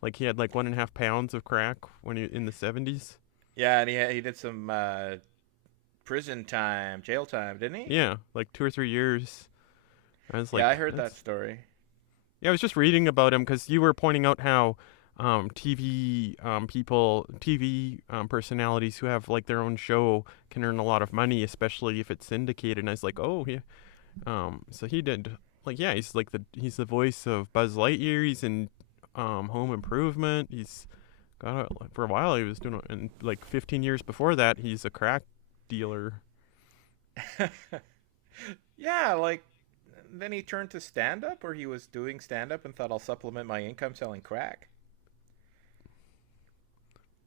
like he had like 1.5 pounds of crack when he in the 70s? Yeah, and he did some prison time, jail time, didn't he? Yeah, like 2 or 3 years. I was Yeah, I like, heard that that's story. yeah. I was just reading about him because you were pointing out how TV personalities who have like their own show can earn a lot of money, especially if it's syndicated. And I was like, oh yeah. So he did like yeah, he's the voice of Buzz Lightyear. He's in Home Improvement. He's got for a while he was doing and like 15 years before that he's a crack dealer. Yeah, like then he turned to stand up, or he was doing stand up and thought I'll supplement my income selling crack.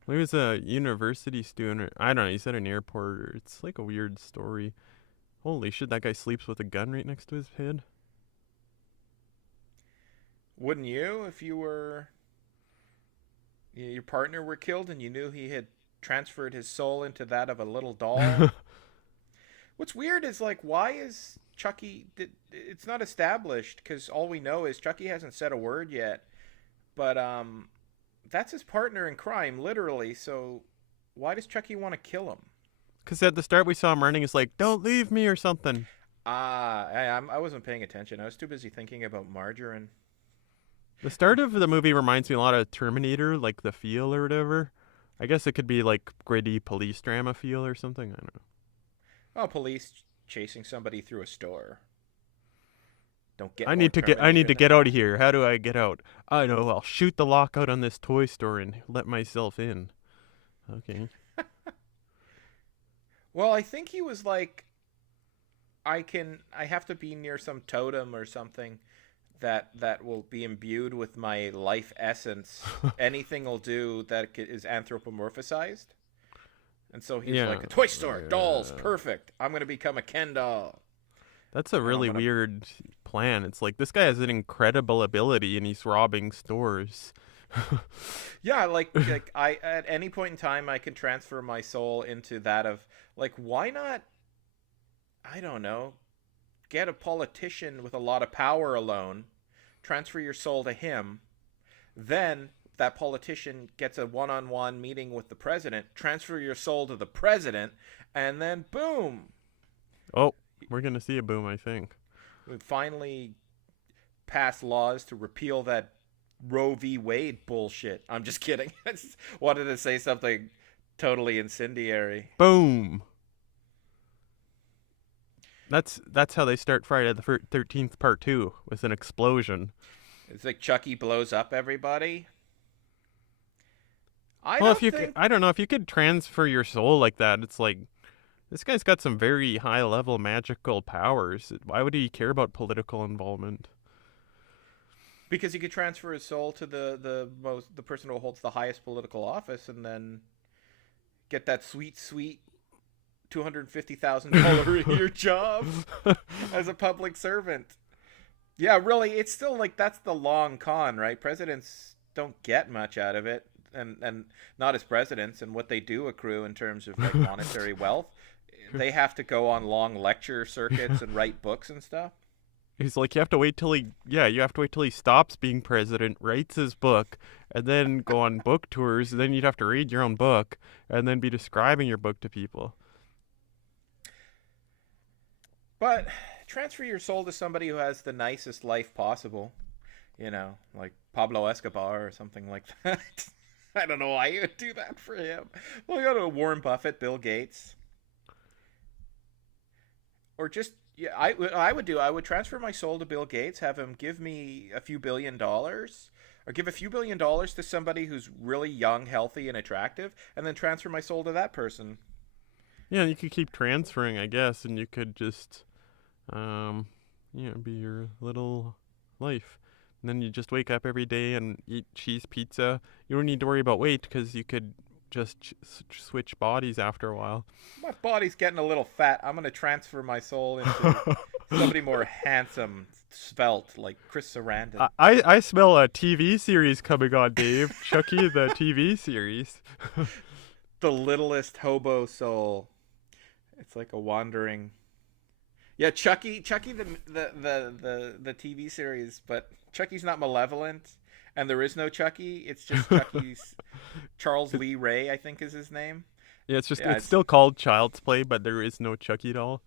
He was a university student. I don't know. He said an airport. It's like a weird story. Holy shit! That guy sleeps with a gun right next to his head. Wouldn't you if you were your partner were killed and you knew he had transferred his soul into that of a little doll? What's weird is like why is Chucky it's not established cuz all we know is Chucky hasn't said a word yet. But that's his partner in crime literally. So why does Chucky want to kill him? Because at the start we saw him running. It's like, don't leave me or something. I wasn't paying attention. I was too busy thinking about margarine. The start of the movie reminds me a lot of Terminator, like the feel or whatever. I guess it could be like gritty police drama feel or something. I don't know. Oh, police chasing somebody through a store. Don't get I more need to get. I need Terminator to than get out that. of here. How do I get out? I know. I'll shoot the lock out on this toy store and let myself in. Okay. Well, I think he was like, I have to be near some totem or something that will be imbued with my life essence. Anything will do that is anthropomorphized. And so he's Yeah. like, a toy store, dolls, perfect. I'm going to become a Ken doll. That's a And I'm really going to weird plan. It's like this guy has an incredible ability and he's robbing stores. Yeah, like I at any point in time I can transfer my soul into that of like why not I don't know, get a politician with a lot of power alone, transfer your soul to him, then that politician gets a one-on-one meeting with the president, transfer your soul to the president, and then boom, Oh, we're gonna see a boom, I think. we finally pass laws to repeal that Roe v. Wade bullshit. I'm just kidding. I just wanted to say something totally incendiary. Boom. That's how they start Friday the 13th Part 2 with an explosion. It's like Chucky blows up everybody. I don't know if you could transfer your soul like that. It's like this guy's got some very high level magical powers. Why would he care about political involvement? Because he could transfer his soul to the person who holds the highest political office, and then get that sweet $250,000 a year job as a public servant. Yeah, really, it's still like that's the long con, right? Presidents don't get much out of it, and not as presidents, and what they do accrue in terms of like monetary wealth. They have to go on long lecture circuits and write books and stuff. He's like, you have to wait till he stops being president, writes his book, and then go on book tours. And then you'd have to read your own book and then be describing your book to people. But transfer your soul to somebody who has the nicest life possible, like Pablo Escobar or something like that. I don't know why you would do that for him. Well, you go to Warren Buffett, Bill Gates, or just. Yeah, I would transfer my soul to Bill Gates, have him give me a few $1 billion, or give a few $1 billion to somebody who's really young, healthy, and attractive, and then transfer my soul to that person. Yeah, you could keep transferring, I guess, and you could just, be your little life. And then you just wake up every day and eat cheese pizza. You don't need to worry about weight because you could just switch bodies after a while. My body's getting a little fat. I'm going to transfer my soul into somebody more handsome, svelte, like Chris Sarandon. I smell a TV series coming on, Dave. Chucky, the TV series. The littlest hobo soul. It's like a wandering... Yeah, Chucky the TV series, but Chucky's not malevolent. And there is no Chucky. It's just Chucky's Charles Lee Ray, I think is his name. Yeah, it's still called Child's Play, but there is no Chucky doll.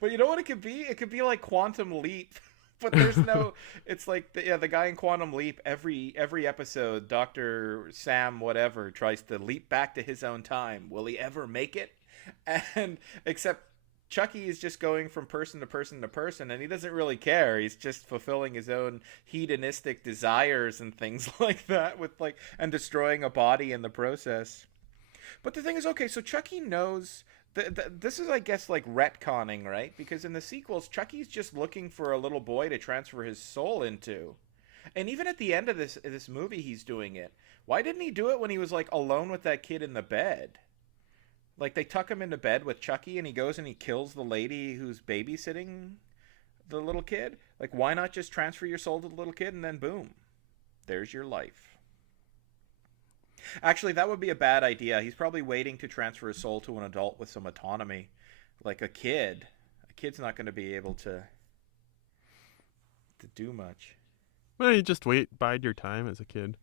But you know what it could be? It could be like Quantum Leap. But there's no. It's like the guy in Quantum Leap. Every episode, Dr. Sam whatever tries to leap back to his own time. Will he ever make it? And except Chucky is just going from person to person to person, and he doesn't really care. He's just fulfilling his own hedonistic desires and things like that, and destroying a body in the process. But the thing is, okay, so Chucky knows this is, I guess, like retconning, right? Because in the sequels, Chucky's just looking for a little boy to transfer his soul into, and even at the end of this movie, he's doing it. Why didn't he do it when he was like alone with that kid in the bed? Like, they tuck him into bed with Chucky, and he goes and he kills the lady who's babysitting the little kid. Like, why not just transfer your soul to the little kid, and then boom, there's your life. Actually, that would be a bad idea. He's probably waiting to transfer his soul to an adult with some autonomy. Like a kid. A kid's not going to be able to do much. Well, you just bide your time as a kid.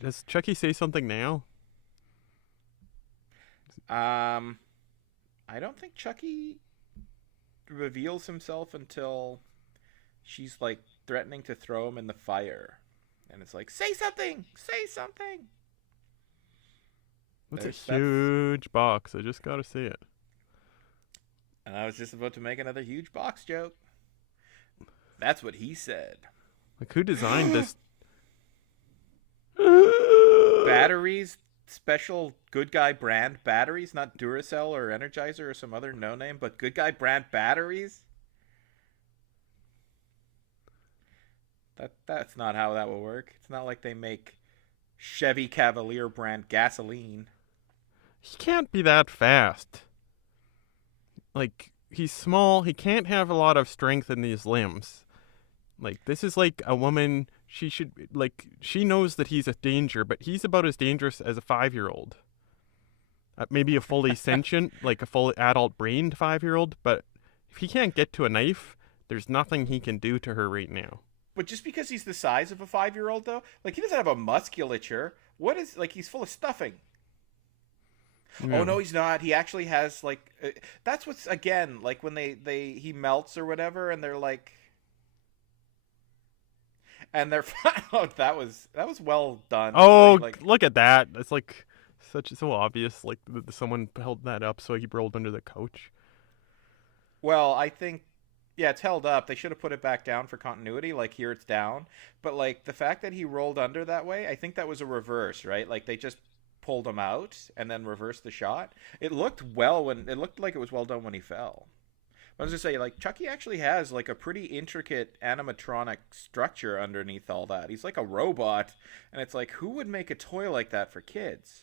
Does Chucky say something now? I don't think Chucky reveals himself until she's like threatening to throw him in the fire, and it's like, say something. That's a huge box. I just gotta say it. And I was just about to make another huge box joke. That's what he said. Like, who designed this? Batteries. Special Good Guy brand batteries, not Duracell or Energizer or some other no name, but Good Guy brand batteries. That's not how that will work. It's not like they make Chevy Cavalier brand gasoline. He can't be that fast. Like, he's small. He can't have a lot of strength in these limbs. Like, this is like a woman. She knows that he's a danger, but he's about as dangerous as a 5-year-old. Maybe a fully sentient, like a fully adult-brained 5-year-old, but if he can't get to a knife, there's nothing he can do to her right now. But just because he's the size of a 5-year-old, though, like, he doesn't have a musculature. He's full of stuffing. Yeah. Oh, no, he's not. He actually has, like, that's what's, again, like, when he melts or whatever, and they're like, and they're oh, that was well done. Oh, Like, look at that. It's like so obvious. Like someone held that up so he rolled under the couch. well, I think yeah, it's held up. They should have put it back down for continuity. Like here, it's down, but like the fact that he rolled under that way, I think that was a reverse, right? Like they just pulled him out and then reversed the shot. It looked like it was well done when he fell. I was gonna say, like, Chucky actually has like a pretty intricate animatronic structure underneath all that. He's like a robot, and it's like, who would make a toy like that for kids?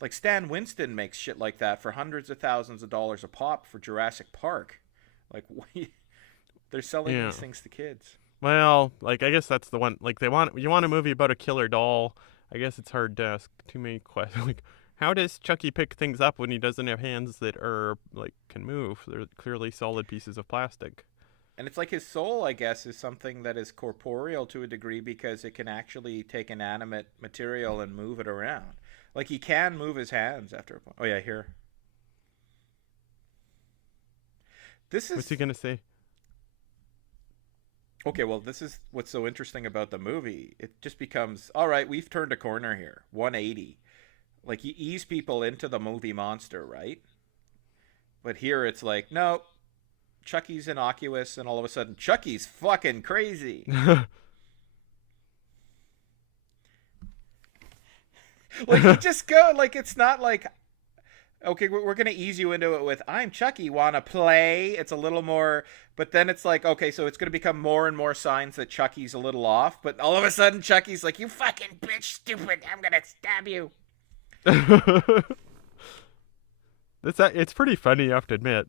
Like Stan Winston makes shit like that for hundreds of thousands of dollars a pop for Jurassic Park. Like, they're selling Yeah. these things to kids. Well, like I guess that's the one. Like you want a movie about a killer doll. I guess it's hard to ask too many questions. Like, how does Chucky pick things up when he doesn't have hands that are like can move? They're clearly solid pieces of plastic. And it's like his soul, I guess, is something that is corporeal to a degree because it can actually take inanimate material and move it around. Like he can move his hands after a point. Oh yeah, here. This What's is he gonna say? okay. Well, this is what's so interesting about the movie. It just becomes all right. We've turned a corner here, 180. Like you ease people into the movie monster, right? But here it's like, no, Chucky's innocuous, and all of a sudden, Chucky's fucking crazy. Like you just go, like it's not like, okay, we're gonna ease you into it with, I'm Chucky, wanna play? It's a little more, but then it's like, okay, so it's gonna become more and more signs that Chucky's a little off, but all of a sudden, Chucky's like, you fucking bitch, stupid, I'm gonna stab you. It's pretty funny, you have to admit.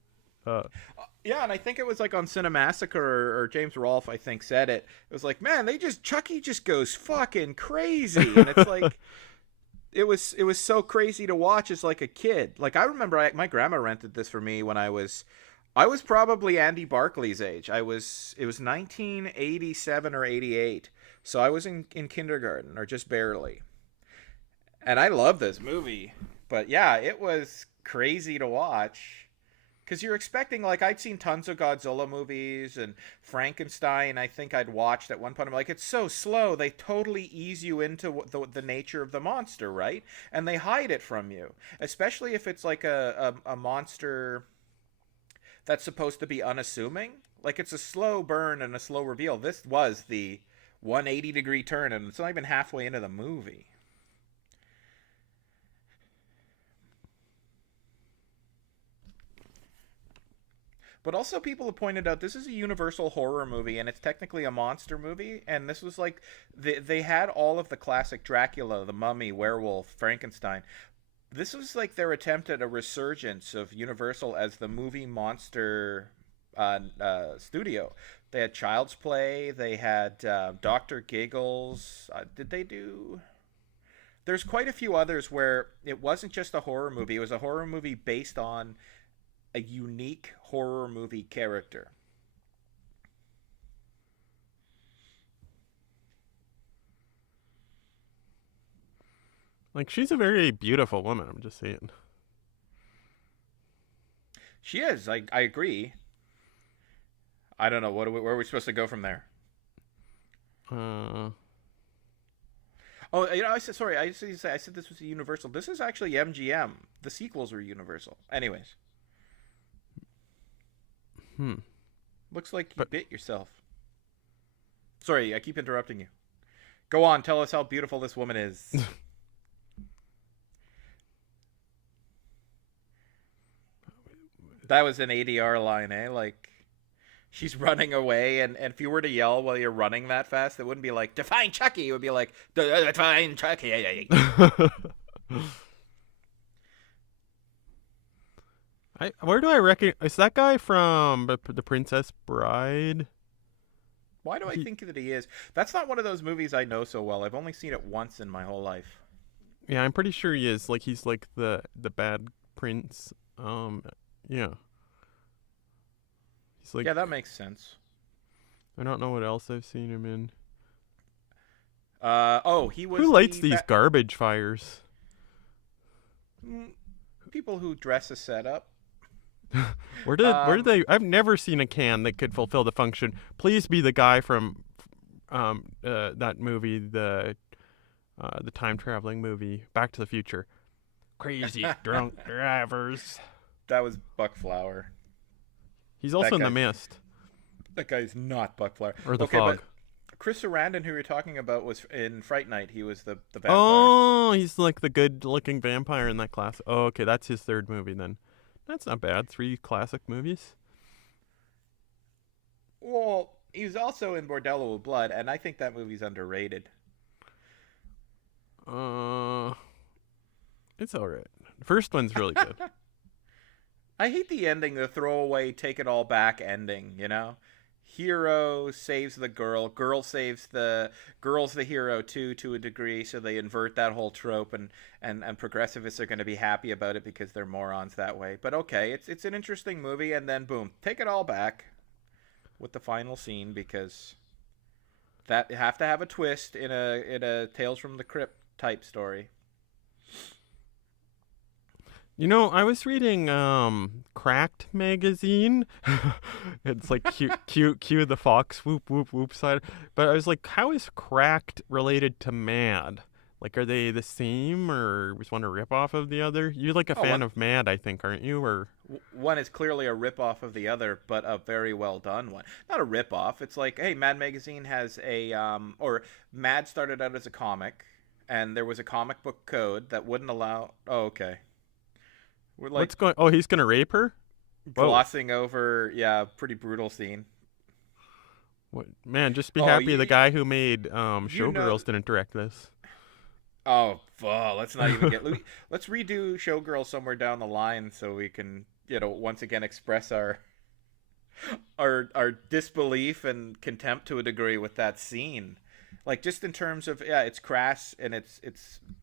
Yeah, and I think it was like on Cinemassacre or James Rolfe, I think, said it. It was like, man, Chucky just goes fucking crazy, and it's like, it was so crazy to watch as like a kid. Like I remember, my grandma rented this for me when I was probably Andy Barclay's age. It was 1987 or 88, so I was in kindergarten or just barely, and I love this movie. But yeah, it was crazy to watch. Because you're expecting, like, I'd seen tons of Godzilla movies and Frankenstein, I think I'd watched at one point. I'm like, it's so slow. They totally ease you into the nature of the monster, right? And they hide it from you. Especially if it's like a monster that's supposed to be unassuming. Like, it's a slow burn and a slow reveal. This was the 180-degree turn, and it's not even halfway into the movie. But also people have pointed out this is a universal horror movie, and it's technically a monster movie. And this was like, they had all of the classic Dracula, the Mummy, Werewolf, Frankenstein. This was like their attempt at a resurgence of Universal as the movie monster studio. They had Child's Play. They had Dr. Giggles. Did they do... There's quite a few others where it wasn't just a horror movie. It was a horror movie based on a unique horror movie character. Like, she's a very beautiful woman, I'm just saying. She is. I agree. I don't know. Where are we supposed to go from there? Oh, you know, I said sorry. I said this was a Universal. This is actually MGM. The sequels were Universal. Anyways. Looks like you bit yourself. Sorry, I keep interrupting you. Go on, tell us how beautiful this woman is. That was an ADR line, eh? Like, she's running away, and if you were to yell while you're running that fast, it wouldn't be like, define Chucky. It would be like, define Chucky. Where do I recognize? Is that guy from The Princess Bride? Why do I think that he is? That's not one of those movies I know so well. I've only seen it once in my whole life. Yeah, I'm pretty sure he is. Like, he's like the bad prince. Yeah. He's like, yeah, that makes sense. I don't know what else I've seen him in. He was. Who lights these garbage fires? People who dress a setup. Where did they? I've never seen a can that could fulfill the function. Please be the guy from that movie, the time traveling movie, Back to the Future. Crazy drunk drivers. That was Buck Flower. He's also That in The guy. Mist That guy's not Buck Flower. or The Okay, Fog. but Chris Sarandon, who you're talking about, was in Fright Night. He was the vampire. Oh, he's like the good-looking vampire in that class. Oh, okay, that's his third movie then. That's not bad. 3 classic movies. Well, he was also in Bordello with Blood, and I think that movie's underrated. Uh, it's all right. The first one's really good. I hate the ending, the throwaway, take it all back ending, you know? Hero saves the girl, girl saves the girl's the hero too, to a degree, so they invert that whole trope, and progressivists are going to be happy about it because they're morons that way. But okay, it's an interesting movie, and then boom, take it all back with the final scene, because that you have to have a twist in a Tales from the Crypt type story. You know, I was reading Cracked magazine. It's like cue the fox whoop whoop whoop side. But I was like, how is Cracked related to Mad? Like, are they the same, or was one a ripoff of the other? You're like a fan of Mad, I think, aren't you? Or one is clearly a ripoff of the other, but a very well done one. Not a ripoff. It's like, hey, Mad Magazine has or Mad started out as a comic, and there was a comic book code that wouldn't allow. Oh, okay. We're like what's going? Oh, he's gonna rape her. Whoa. glossing over, pretty brutal scene. What, man, just be happy the guy who made Showgirls know, didn't direct this. Oh, let's not even get. Let's redo Showgirls somewhere down the line so we can, once again express our disbelief and contempt to a degree with that scene. Like, just in terms of, it's crass and it's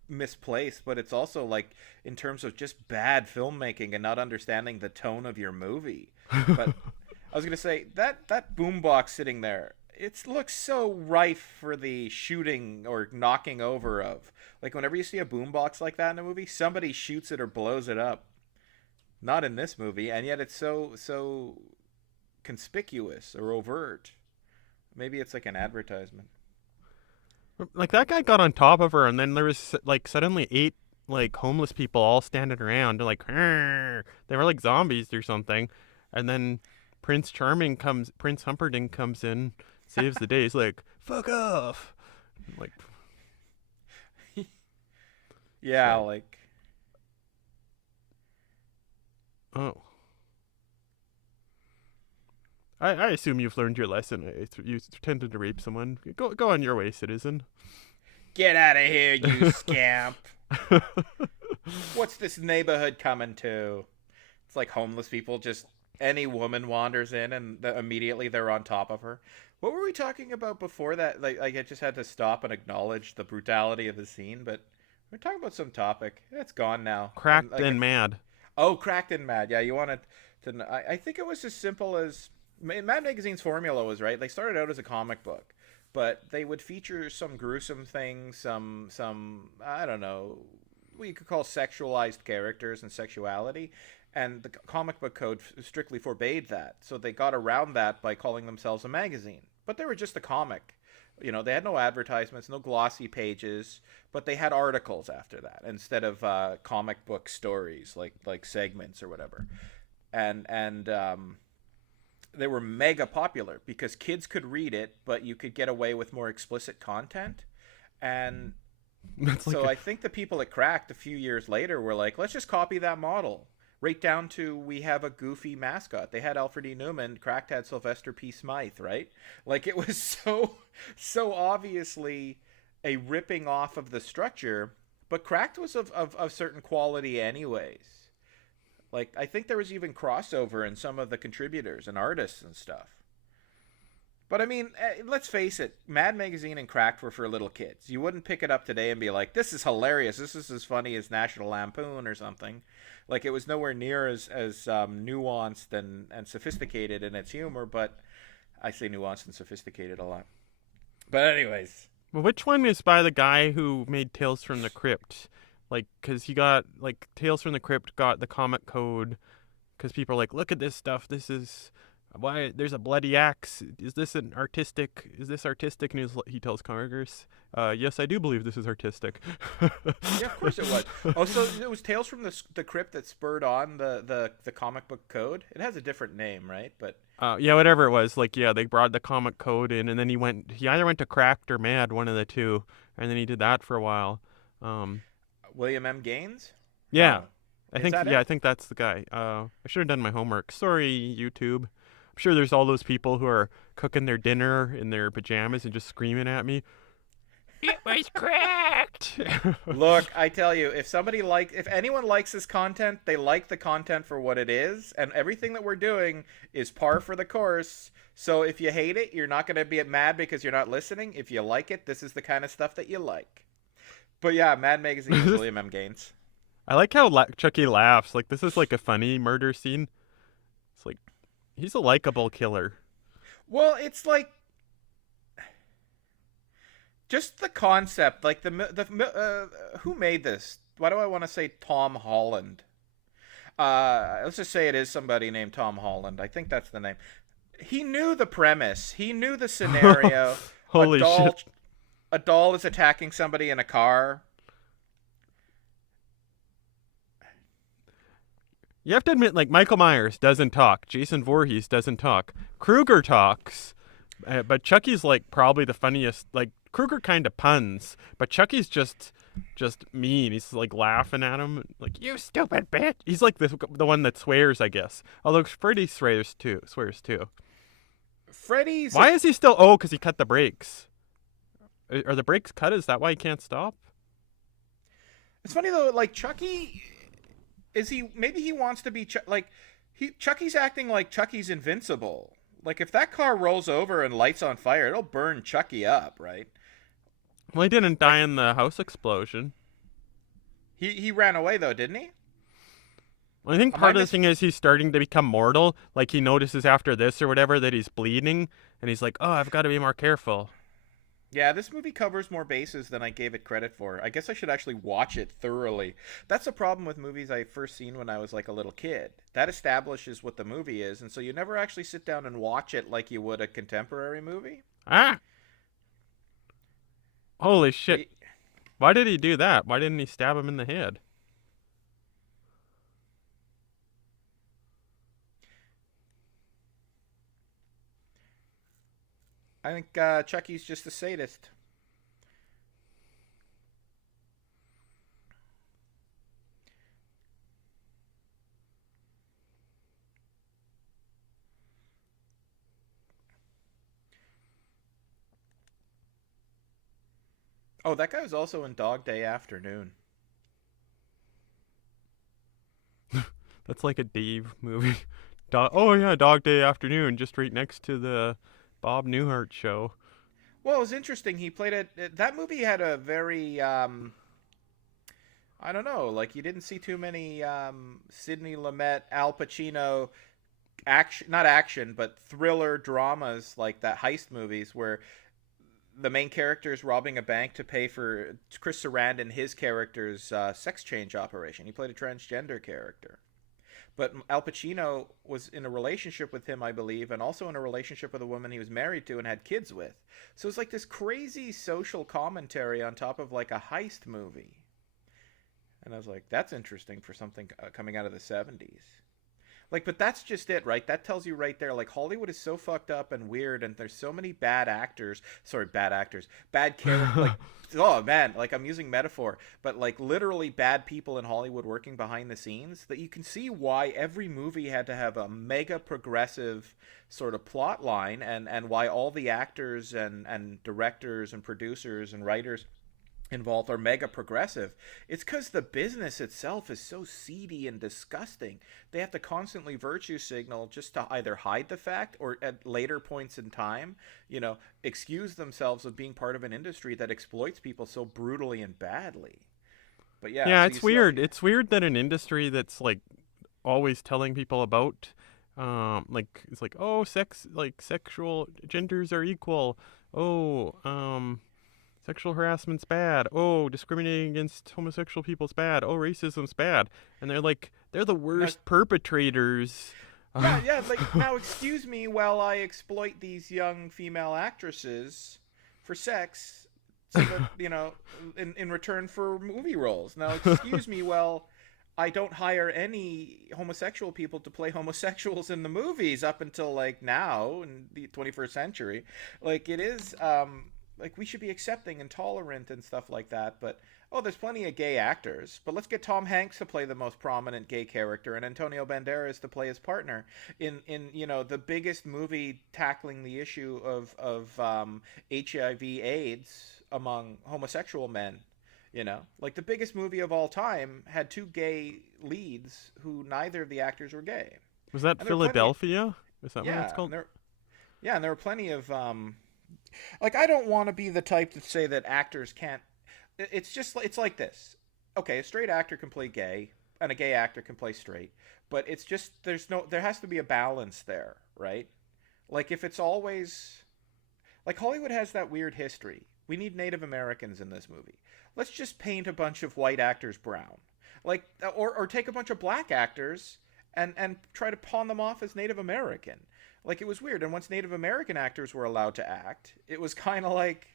misplaced, but it's also like in terms of just bad filmmaking and not understanding the tone of your movie. But I was gonna say that boombox sitting there, it looks so rife for the shooting or knocking over of. Like, whenever you see a boombox like that in a movie, somebody shoots it or blows it up. Not in this movie, and yet it's so conspicuous or overt. Maybe it's like an advertisement. Like, that guy got on top of her, and then there was like suddenly 8 like homeless people all standing around, like, "Arr!" They were like zombies or something, and then Prince Humperdinck comes in, saves the day. He's like, "Fuck off!" Like, yeah, so, like, oh. I assume you've learned your lesson. You tended to rape someone. Go on your way, citizen. get out of here, you scamp. What's this neighborhood coming to? It's like homeless people, just any woman wanders in and immediately they're on top of her. What were we talking about before that? Like, I just had to stop and acknowledge the brutality of the scene, but we're talking about some topic. It's gone now. Cracked and mad. Oh, cracked and mad. Yeah, you wanted to. I think it was as simple as Mad Magazine's formula was right. They started out as a comic book, but they would feature some gruesome things, some I don't know, what you could call sexualized characters and sexuality, and the comic book code strictly forbade that. So they got around that by calling themselves a magazine, but they were just a comic. They had no advertisements, no glossy pages, but they had articles after that instead of comic book stories like segments or whatever, and they were mega popular because kids could read it, but you could get away with more explicit content. And so I think the people at Cracked a few years later were like, let's just copy that model. Right down to, we have a goofy mascot. They had Alfred E. Newman. Cracked had Sylvester P. Smythe, right? Like, it was so obviously a ripping off of the structure, but Cracked was of certain quality anyways. Like, I think there was even crossover in some of the contributors and artists and stuff. But I mean, let's face it, Mad Magazine and Cracked were for little kids. You wouldn't pick it up today and be like, this is hilarious. This is as funny as National Lampoon or something. Like, it was nowhere near as nuanced and sophisticated in its humor, but I say nuanced and sophisticated a lot. But anyways. Well, which one is by the guy who made Tales from the Crypt? Like, because he got, like, Tales from the Crypt got the comic code, because people are like, look at this stuff. This is Why there's a bloody axe? Is this artistic? Is this artistic? And he tells Congress, yes, I do believe this is artistic. Yeah, of course it was. Oh, so it was Tales from the Crypt that spurred on the comic book code. It has a different name, right? But Yeah, whatever it was. Like, yeah, they brought the comic code in, and then he either went to Cracked or Mad, one of the two, and then he did that for a while. Um, William M. Gaines? yeah, No. Is that it? I think that's the guy. I should have done my homework. Sorry, YouTube. I'm sure there's all those people who are cooking their dinner in their pajamas and just screaming at me. It was cracked. Look, I tell you, if anyone likes this content, they like the content for what it is, and everything that we're doing is par for the course. So if you hate it, you're not going to be mad because you're not listening. If you like it, this is the kind of stuff that you like. But yeah, Mad Magazine is William M. Gaines. I like how Chucky laughs. Like, this is like a funny murder scene. It's like, he's a likable killer. Well, it's like just the concept, like who made this? Why do I want to say Tom Holland? Let's just say it is somebody named Tom Holland. I think that's the name. He knew the premise. He knew the scenario. Holy shit. A doll is attacking somebody in a car. You have to admit, like, Michael Myers doesn't talk. Jason Voorhees doesn't talk. Krueger talks. But Chucky's, like, probably the funniest. Like, Krueger kind of puns. But Chucky's just mean. He's, like, laughing at him. Like, you stupid bitch. He's, like, the one that swears, I guess. Although Freddy swears, too. Freddy's... Why is he still... Oh, because he cut the brakes. Are the brakes cut? Is that why he can't stop? It's funny, though, like, Chucky... Maybe he wants to be Chucky's acting like Chucky's invincible. Like, if that car rolls over and lights on fire, it'll burn Chucky up, right? Well, he didn't die in the house explosion. He ran away though, didn't he? Well, I think part of the thing is he's starting to become mortal. Like, he notices after this or whatever that he's bleeding, and he's like, "Oh, I've got to be more careful." Yeah, this movie covers more bases than I gave it credit for. I guess I should actually watch it thoroughly. That's the problem with movies I first seen when I was like a little kid. That establishes what the movie is, and so you never actually sit down and watch it like you would a contemporary movie. Ah! Holy shit. Why did he do that? Why didn't he stab him in the head? I think Chucky's just a sadist. Oh, that guy was also in Dog Day Afternoon. That's like a Dave movie. Oh yeah, Dog Day Afternoon, just right next to the Bob Newhart show. Well, it was interesting. He played it. That movie had a very, I don't know, like you didn't see too many Sidney Lumet, Al Pacino, not action, but thriller dramas like that heist movies where the main character is robbing a bank to pay for Chris Sarandon, his character's sex change operation. He played a transgender character. But Al Pacino was in a relationship with him, I believe, and also in a relationship with a woman he was married to and had kids with. So it's like this crazy social commentary on top of like a heist movie. And I was like, that's interesting for something coming out of the 70s. Like, but that's just it, right? That tells you right there, like, Hollywood is so fucked up and weird, and there's so many bad actors. Sorry, bad actors. Bad characters. Like, oh, man, like, I'm using metaphor. But, like, literally bad people in Hollywood working behind the scenes, that you can see why every movie had to have a mega progressive sort of plot line, and why all the actors and directors and producers and writers involved are mega progressive. It's because the business itself is so seedy and disgusting. They have to constantly virtue signal just to either hide the fact or at later points in time, excuse themselves of being part of an industry that exploits people so brutally and badly. But yeah, it's weird. It's weird that an industry that's like always telling people about like, it's like, oh, sexual genders are equal. Oh, sexual harassment's bad. Oh, discriminating against homosexual people's bad. Oh, racism's bad. And they're the worst perpetrators Yeah, yeah. Like now, excuse me while I exploit these young female actresses for sex, so that in return for movie roles. Now, excuse me while I don't hire any homosexual people to play homosexuals in the movies up until like now in the 21st century. Like it is like we should be accepting and tolerant and stuff like that, but there's plenty of gay actors, but let's get Tom Hanks to play the most prominent gay character and Antonio Banderas to play his partner in the biggest movie tackling the issue of HIV/AIDS among homosexual men. Like the biggest movie of all time had two gay leads who neither of the actors were gay. Was that And Philadelphia? Is that what yeah, it's called? and there were plenty of like I don't want to be the type to say that actors can't. It's like this. Okay, a straight actor can play gay, and a gay actor can play straight, but it's just there has to be a balance there, right? Like if it's always like Hollywood has that weird history. We need Native Americans in this movie. Let's just paint a bunch of white actors brown, like or take a bunch of black actors and try to pawn them off as Native American. Like it was weird. And once Native American actors were allowed to act, it was kind of like,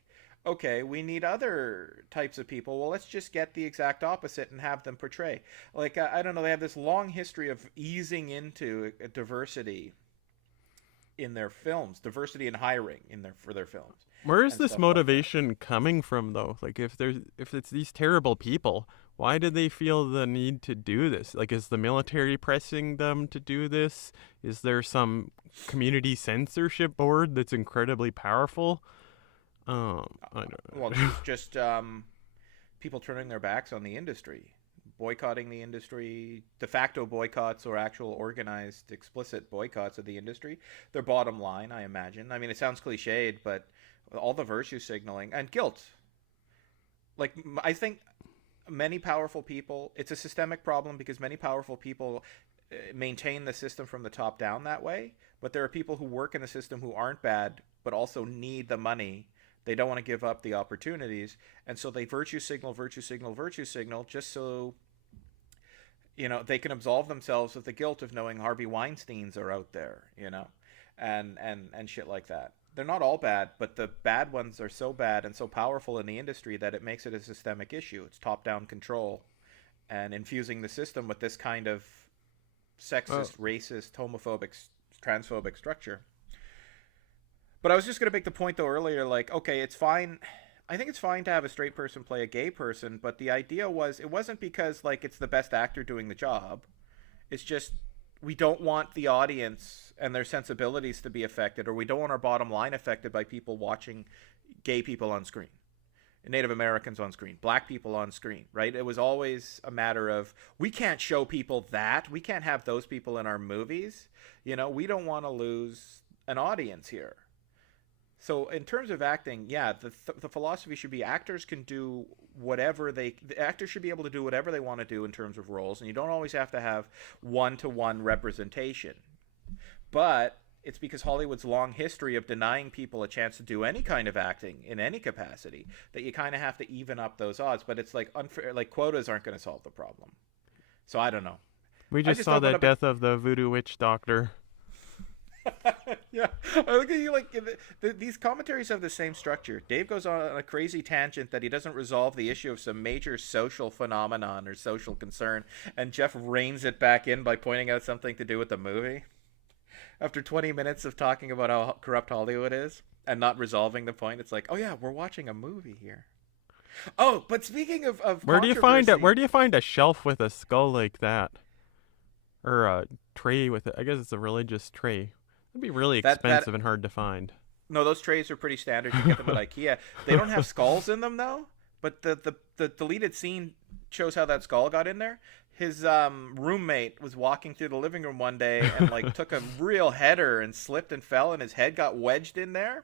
okay, we need other types of people. Well, let's just get the exact opposite and have them portray. Like I don't know, they have this long history of easing into diversity in their films, diversity in hiring for their films. Where is And this stuff motivation coming from, though? Like, if it's these terrible people, why do they feel the need to do this? Like, is the military pressing them to do this? Is there some community censorship board that's incredibly powerful? I don't know. Well, just people turning their backs on the industry, boycotting the industry, de facto boycotts or actual organized, explicit boycotts of the industry. Their bottom line, I imagine. I mean, it sounds cliched, but all the virtue signaling and guilt. Like, I think many powerful people, it's a systemic problem because many powerful people maintain the system from the top down that way. But there are people who work in the system who aren't bad, but also need the money. They don't want to give up the opportunities. And so they virtue signal, just so, they can absolve themselves of the guilt of knowing Harvey Weinsteins are out there, and shit like that. They're not all bad, but the bad ones are so bad and so powerful in the industry that it makes it a systemic issue. It's top-down control and infusing the system with this kind of sexist, racist, homophobic, transphobic structure. But I was just going to make the point, though, earlier, like, okay, it's fine. I think it's fine to have a straight person play a gay person, but the idea it wasn't because, like, it's the best actor doing the job. It's just we don't want the audience and their sensibilities to be affected, or we don't want our bottom line affected by people watching gay people on screen, Native Americans on screen, black people on screen, right? It was always a matter of, we can't show people that. We can't have those people in our movies. We don't want to lose an audience here. So in terms of acting, yeah, the philosophy should be actors can do the actors should be able to do whatever they want to do in terms of roles, and you don't always have to have one-to-one representation. But it's because Hollywood's long history of denying people a chance to do any kind of acting in any capacity that you kind of have to even up those odds. But it's like unfair, like quotas aren't going to solve the problem. So I don't know. We just saw the death of the voodoo witch doctor. Yeah, I look at you like these commentaries have the same structure. Dave goes on a crazy tangent that he doesn't resolve the issue of some major social phenomenon or social concern, and Jeff reins it back in by pointing out something to do with the movie. After 20 minutes of talking about how corrupt Hollywood is and not resolving the point, it's like, oh yeah, we're watching a movie here. Oh, but speaking of where do you find a shelf with a skull like that, or a tray with it? I guess it's a religious tray. It'd be really expensive and hard to find. No, those trays are pretty standard. You get them at IKEA. They don't have skulls in them though. But the deleted scene shows how that skull got in there. His roommate was walking through the living room one day and like took a real header and slipped and fell, and his head got wedged in there,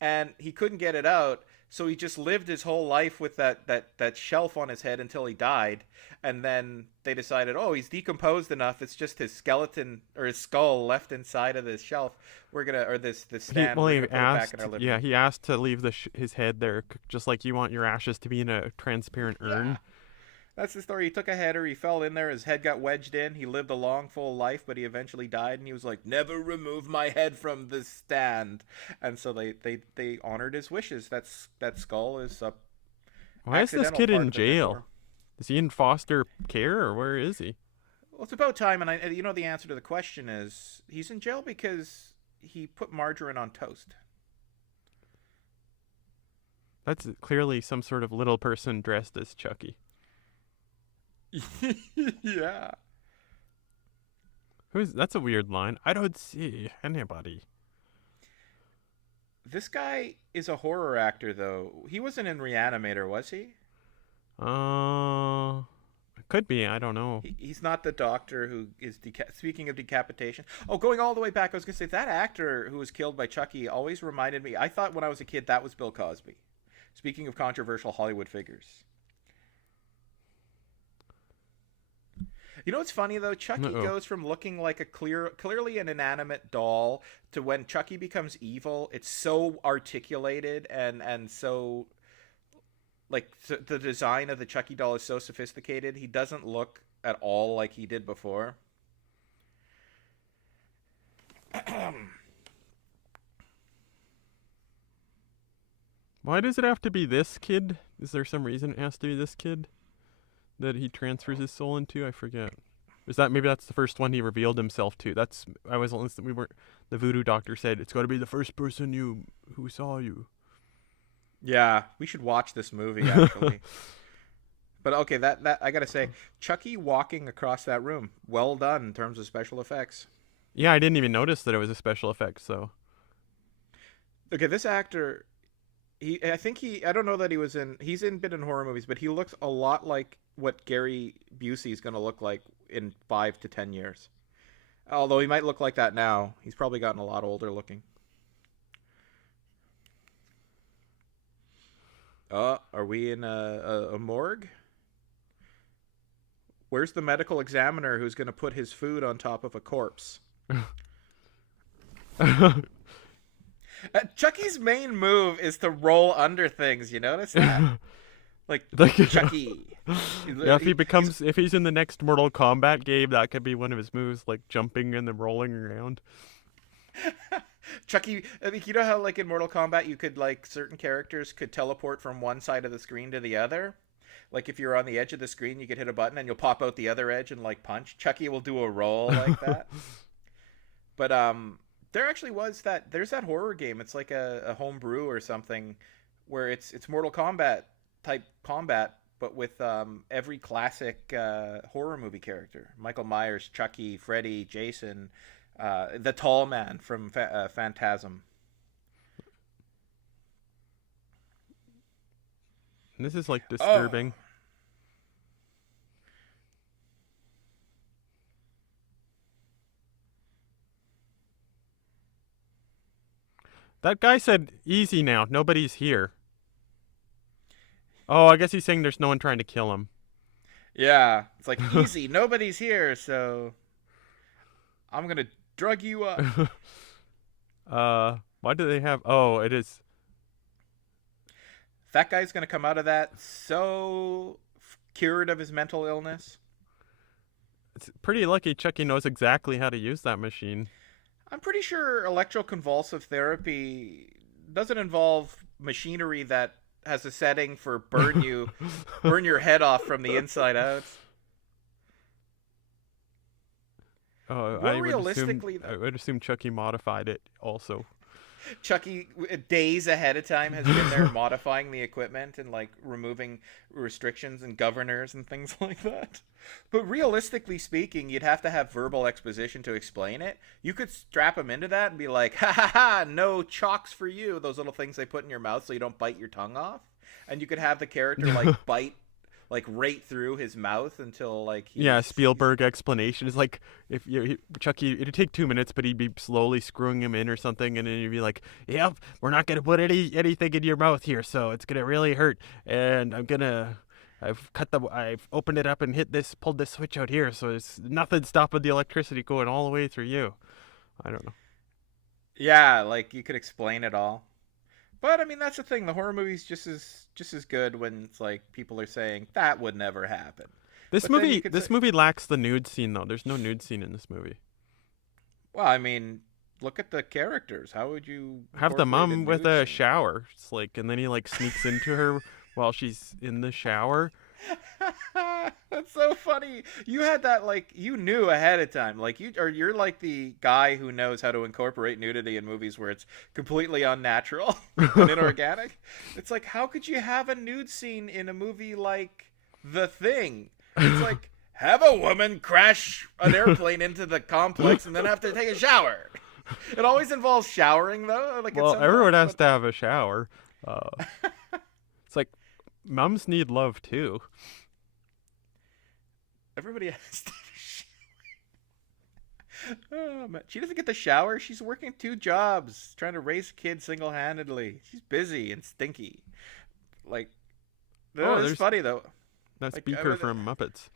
and he couldn't get it out. So he just lived his whole life with that shelf on his head until he died. And then they decided, oh, he's decomposed enough. It's just his skeleton or his skull left inside of this shelf. This stand. He asked, he asked to leave his head there, just like you want your ashes to be in a transparent urn. That's the story. He took a header. He fell in there. His head got wedged in. He lived a long, full life, but he eventually died. And he was like, "Never remove my head from the stand." And so they honored his wishes. That skull is a Why is this accidental kid part in of the jail? decor. Is he in foster care or where is he? Well, it's about time. And the answer to the question is he's in jail because he put margarine on toast. That's clearly some sort of little person dressed as Chucky. Yeah. That's a weird line. I don't see anybody. This guy is a horror actor, though. He wasn't in Reanimator, was he? Could be. I don't know. He's not the doctor who is speaking of decapitation. Oh, going all the way back, I was gonna say that actor who was killed by Chucky always reminded me. I thought when I was a kid that was Bill Cosby. Speaking of controversial Hollywood figures. You know what's funny though? Chucky goes from looking like a clearly an inanimate doll to when Chucky becomes evil, it's so articulated and so like the design of the Chucky doll is so sophisticated. He doesn't look at all like he did before. Why does it have to be this kid? Is there some reason it has to be this kid that he transfers his soul into? I forget. Is that maybe that's the first one he revealed himself to? The voodoo doctor said it's got to be the first person who saw you. Yeah, we should watch this movie actually. But okay, that I gotta say, Chucky walking across that room, well done in terms of special effects. Yeah, I didn't even notice that it was a special effect. So, okay, this actor, I don't know that he's been in horror movies, but he looks a lot like what Gary Busey is gonna look like in 5 to 10 years. Although he might look like that now, he's probably gotten a lot older looking. Are we in a morgue? Where's the medical examiner who's going to put his food on top of a corpse? Chucky's main move is to roll under things. You notice that? Like Chucky. Yeah, if he's in the next Mortal Kombat game, that could be one of his moves, like jumping and then rolling around. Chucky, I think you know how like in Mortal Kombat you could like certain characters could teleport from one side of the screen to the other. Like if you're on the edge of the screen, you could hit a button and you'll pop out the other edge and like punch. Chucky will do a roll like that. But there actually there's that horror game. It's like a homebrew or something where it's Mortal Kombat type combat, but with every classic horror movie character: Michael Myers, Chucky, Freddy, Jason. The tall man from Phantasm. This is like disturbing. That guy said, "Easy now, nobody's here." Oh, I guess he's saying there's no one trying to kill him. Yeah, it's like easy, nobody's here, so I'm gonna drug you up. Why do they have? Oh, it is. That guy's gonna come out of that so cured of his mental illness. It's pretty lucky Chucky knows exactly how to use that machine. I'm pretty sure electroconvulsive therapy doesn't involve machinery that has a setting for burn your head off from the inside out. Oh, I would assume Chucky modified it also. Chucky, days ahead of time, has been there modifying the equipment and like removing restrictions and governors and things like that. But realistically speaking, you'd have to have verbal exposition to explain it. You could strap him into that and be like, "Ha ha ha! No chalks for you." Those little things they put in your mouth so you don't bite your tongue off. And you could have the character like bite like right through his mouth until like Spielberg explanation is like if Chucky, it'd take 2 minutes, but he'd be slowly screwing him in or something, and then you'd be like, "Yep, we're not gonna put anything in your mouth here, so it's gonna really hurt, and I've opened it up and pulled this switch out here, so there's nothing stopping the electricity going all the way through you." I don't know. Yeah, like you could explain it all. But I mean, that's the thing. The horror movie's just as good when it's like people are saying that would never happen. This But then you movie, could this say, movie lacks the nude scene though. There's no nude scene in this movie. well, I mean, look at the characters. How would you Have the incorporate mom with nude a scene? shower. It's like, and then he like sneaks into her while she's in the shower. That's so funny. You had that like you knew ahead of time. Like you're like the guy who knows how to incorporate nudity in movies where it's completely unnatural and inorganic. It's like how could you have a nude scene in a movie like The Thing? It's like have a woman crash an airplane into the complex and then have to take a shower. It always involves showering though. Like Well, at some everyone point, has to have a shower. It's like moms need love too. everybody has to. Oh, man. She doesn't get the shower. She's working 2 jobs, trying to raise kids single-handedly. She's busy and stinky. Like, Oh, it's there's funny though. that Like, speaker from Muppets.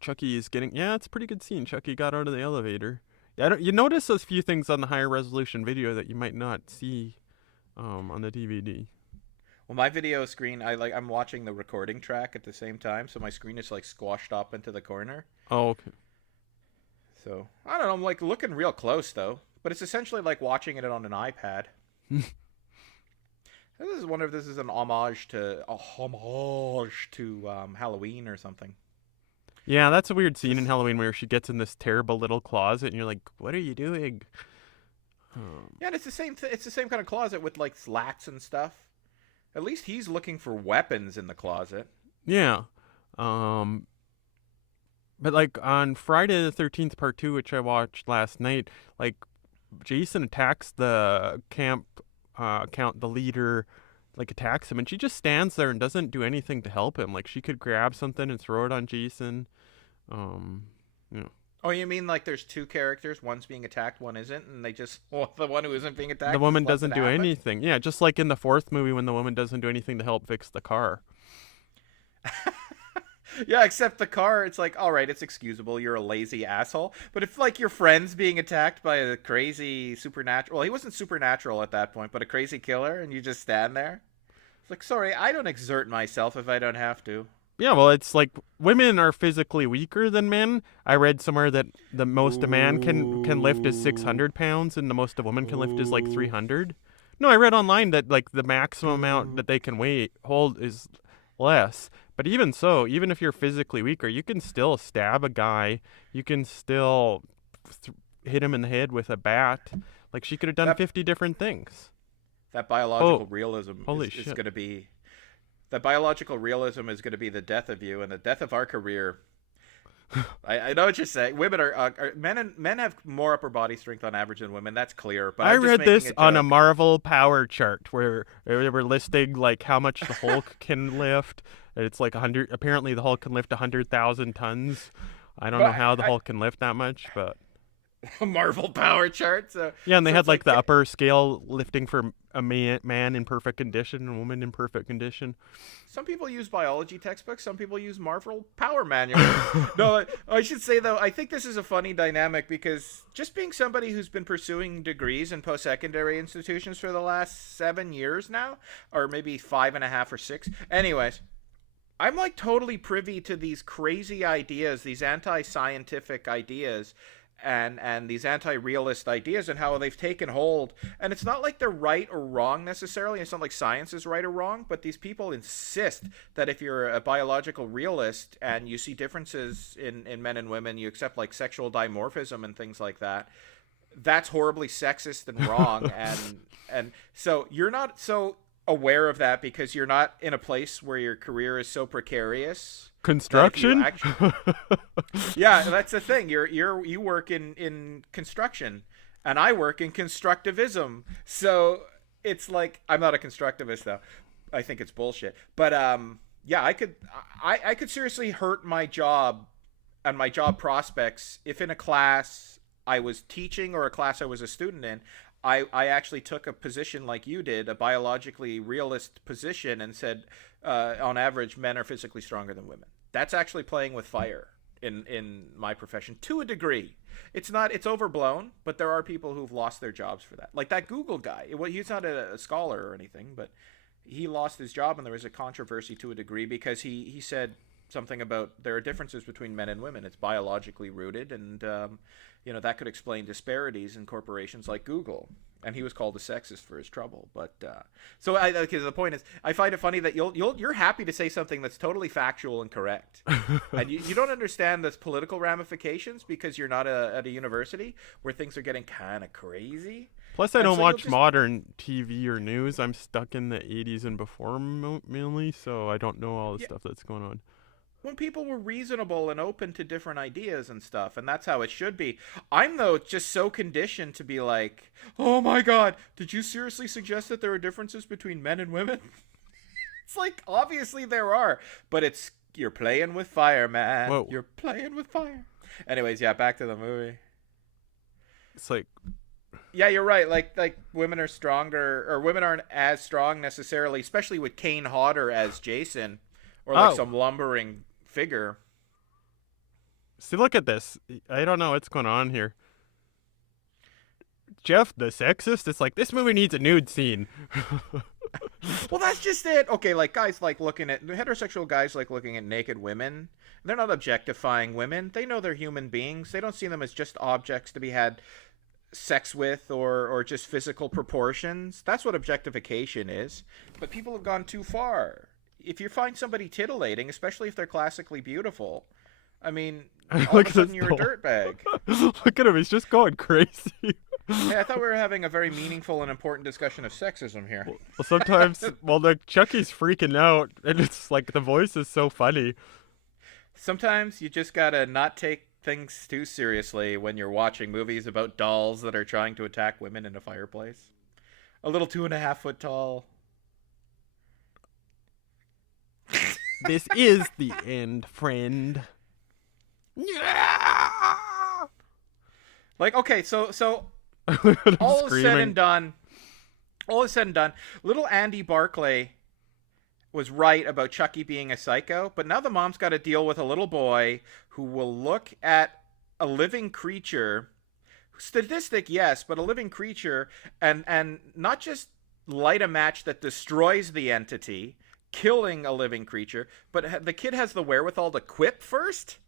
Chucky is getting. Yeah, it's a pretty good scene. Chucky got out of the elevator. Yeah, you notice those few things on the higher resolution video that you might not see on the DVD. Well, my video screen, I'm watching the recording track at the same time, so my screen is like squashed up into the corner. Oh, okay. So I don't know. I'm like looking real close though, but it's essentially like watching it on an iPad. Wonder if this is an homage to Halloween or something. Yeah, that's a weird scene in Halloween where she gets in this terrible little closet, and you're like, "What are you doing?" Yeah, and it's the same. It's the same kind of closet with like slats and stuff. At least he's looking for weapons in the closet. Yeah. But like on Friday the 13th part 2, which I watched last night, like Jason attacks the camp the leader like attacks him, and she just stands there and doesn't do anything to help him. Like she could grab something and throw it on Jason. You know. Oh, you mean like there's 2 characters, one's being attacked, one isn't, and they just the one who isn't being attacked. The woman just lets doesn't it do happen? anything. Yeah, just like in the 4th movie when the woman doesn't do anything to help fix the car. Yeah, except the car, it's like, all right, it's excusable. You're a lazy asshole. But if like your friend's being attacked by a crazy supernatural, well, he wasn't supernatural at that point, but a crazy killer, and you just stand there. It's like, sorry, I don't exert myself if I don't have to. Yeah, well, it's like women are physically weaker than men. I read somewhere that the most a man can lift is 600 pounds, and the most a woman can lift is like 300. No, I read online that like the maximum amount that they can hold is less. But even so, even if you're physically weaker, you can still stab a guy. You can still hit him in the head with a bat. Like she could have done 50 different things. That biological realism holy is shit. going to be... That biological realism is going to be the death of you and the death of our career. I know what you're saying. Women are men have more upper body strength on average than women. That's clear. But I I'm just read making this a on a joke. Marvel power chart where they were listing like how much the Hulk can lift. It's like 100. Apparently, the Hulk can lift 100,000 tons. I don't know But how the Hulk can lift that much, but a Marvel power chart. So yeah, and they so had it's like the upper scale lifting for a man in perfect condition and a woman in perfect condition. some people use biology textbooks. Some people use Marvel power manuals. No, I should say though, I think this is a funny dynamic because just being somebody who's been pursuing degrees in post-secondary institutions for the last 7 years now, or maybe 5.5 or 6. Anyways, I'm like totally privy to these crazy ideas, these anti-scientific ideas, and these anti-realist ideas and how they've taken hold. And it's not like they're right or wrong necessarily. It's not like science is right or wrong, but these people insist that if you're a biological realist and you see differences in men and women, you accept like sexual dimorphism and things like that, that's horribly sexist and wrong. and so you're not so aware of that because you're not in a place where your career is so precarious. Construction? Yeah, that's the thing. You work in construction, and I work in constructivism. So it's like I'm not a constructivist though. I think it's bullshit. But yeah, I could seriously hurt my job and my job prospects if in a class I was teaching or a class I was a student in, I actually took a position like you did, a biologically realist position, and said, on average, men are physically stronger than women. That's actually playing with fire. in my profession to a degree. It's overblown, but there are people who've lost their jobs for that. Like that Google guy. He's not a scholar or anything, but he lost his job, and there was a controversy to a degree because he said something about there are differences between men and women. It's biologically rooted, and that could explain disparities in corporations like Google. And he was called a sexist for his trouble. But the point is, I find it funny that you're happy to say something that's totally factual and correct, and you don't understand the political ramifications because you're not at a university where things are getting kind of crazy. Plus, I don't watch modern TV or news. I'm stuck in the 80s and before mainly, so I don't know all the stuff that's going on. When people were reasonable and open to different ideas and stuff, and that's how it should be. I'm, though, just so conditioned to be like, oh my god, did you seriously suggest that there are differences between men and women? It's like, obviously there are, but you're playing with fire, man. Whoa. You're playing with fire. Anyways, yeah, back to the movie. It's like... Yeah, you're right. Like women are stronger, or women aren't as strong necessarily, especially with Kane Hodder as Jason, or like some lumbering figure. See, look at this. I don't know what's going on here. Jeff, the sexist, it's like, this movie needs a nude scene. Well, that's just it. Okay, like guys like looking at heterosexual guys like looking at naked women. They're not objectifying women. They know they're human beings. They don't see them as just objects to be had sex with or just physical proportions. That's what objectification is. But people have gone too far. If you find somebody titillating, especially if they're classically beautiful, I mean, all of a sudden you're a dirtbag. Look at him, he's just going crazy. Hey, I thought we were having a very meaningful and important discussion of sexism here. Well, sometimes, Chucky's freaking out, and it's like the voice is so funny. Sometimes you just gotta not take things too seriously when you're watching movies about dolls that are trying to attack women in a fireplace. A little 2.5 foot tall. This is the end, friend. Like, okay, so all is said and done, little Andy Barclay was right about Chucky being a psycho, but now the mom's got to deal with a little boy who will look at a living creature, statistic, yes, but a living creature, and not just light a match that destroys the entity, killing a living creature, but the kid has the wherewithal to quip first?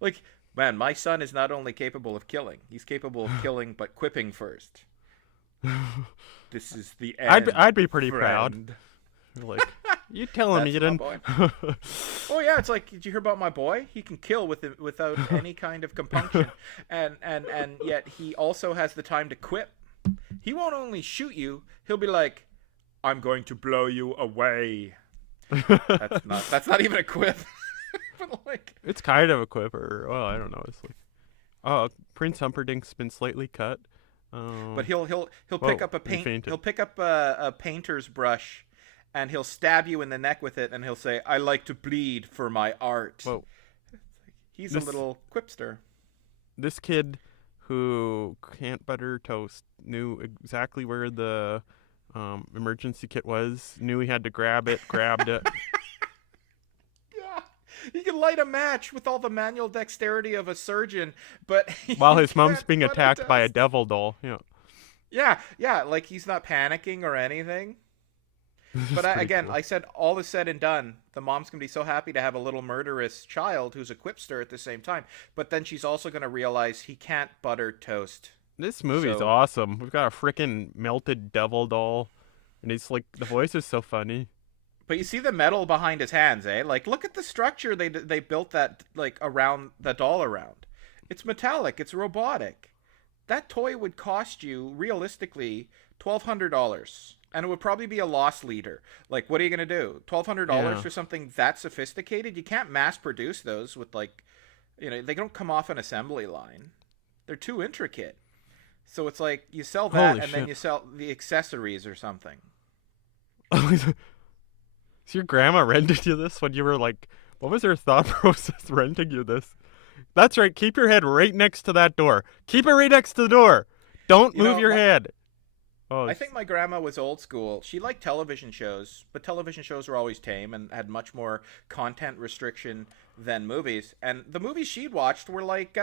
Like, man, my son is not only capable of killing, he's capable of killing, but quipping first. This is the end. I'd be pretty proud. Like, you tell him, Eden. Oh yeah, it's like, did you hear about my boy? He can kill without any kind of compunction, and yet he also has the time to quip. He won't only shoot you; he'll be like, "I'm going to blow you away." That's not even a quip. But like, it's kind of a quip, or well, I don't know. It's like, Prince Humperdinck's been slightly cut. But he'll pick up a paint. He'll pick up a painter's brush, and he'll stab you in the neck with it, and he'll say, "I like to bleed for my art." Whoa. He's a little quipster. This kid who can't butter toast knew exactly where the emergency kit was, knew he had to grab it, grabbed it. Yeah. He can light a match with all the manual dexterity of a surgeon, but while his mom's being attacked by a devil doll. Yeah, like he's not panicking or anything. But I said, all is said and done, the mom's going to be so happy to have a little murderous child who's a quipster at the same time. But then she's also going to realize he can't butter toast. This movie's awesome. We've got a freaking melted devil doll, and it's like, the voice is so funny. But you see the metal behind his hands, eh? Like, look at the structure they built that, like, around the doll around. It's metallic. It's robotic. That toy would cost you, realistically, $1,200. And it would probably be a loss leader. Like, what are you going to do? $1,200 for something that sophisticated? You can't mass produce those with, like, they don't come off an assembly line. They're too intricate. So it's like, you sell that then you sell the accessories or something. So your grandma rented you this when you were like, what was her thought process renting you this? That's right. Keep your head right next to that door. Keep it right next to the door. Don't move your head. Oh, I think my grandma was old school. She liked television shows, but television shows were always tame and had much more content restriction than movies. And the movies she'd watched were like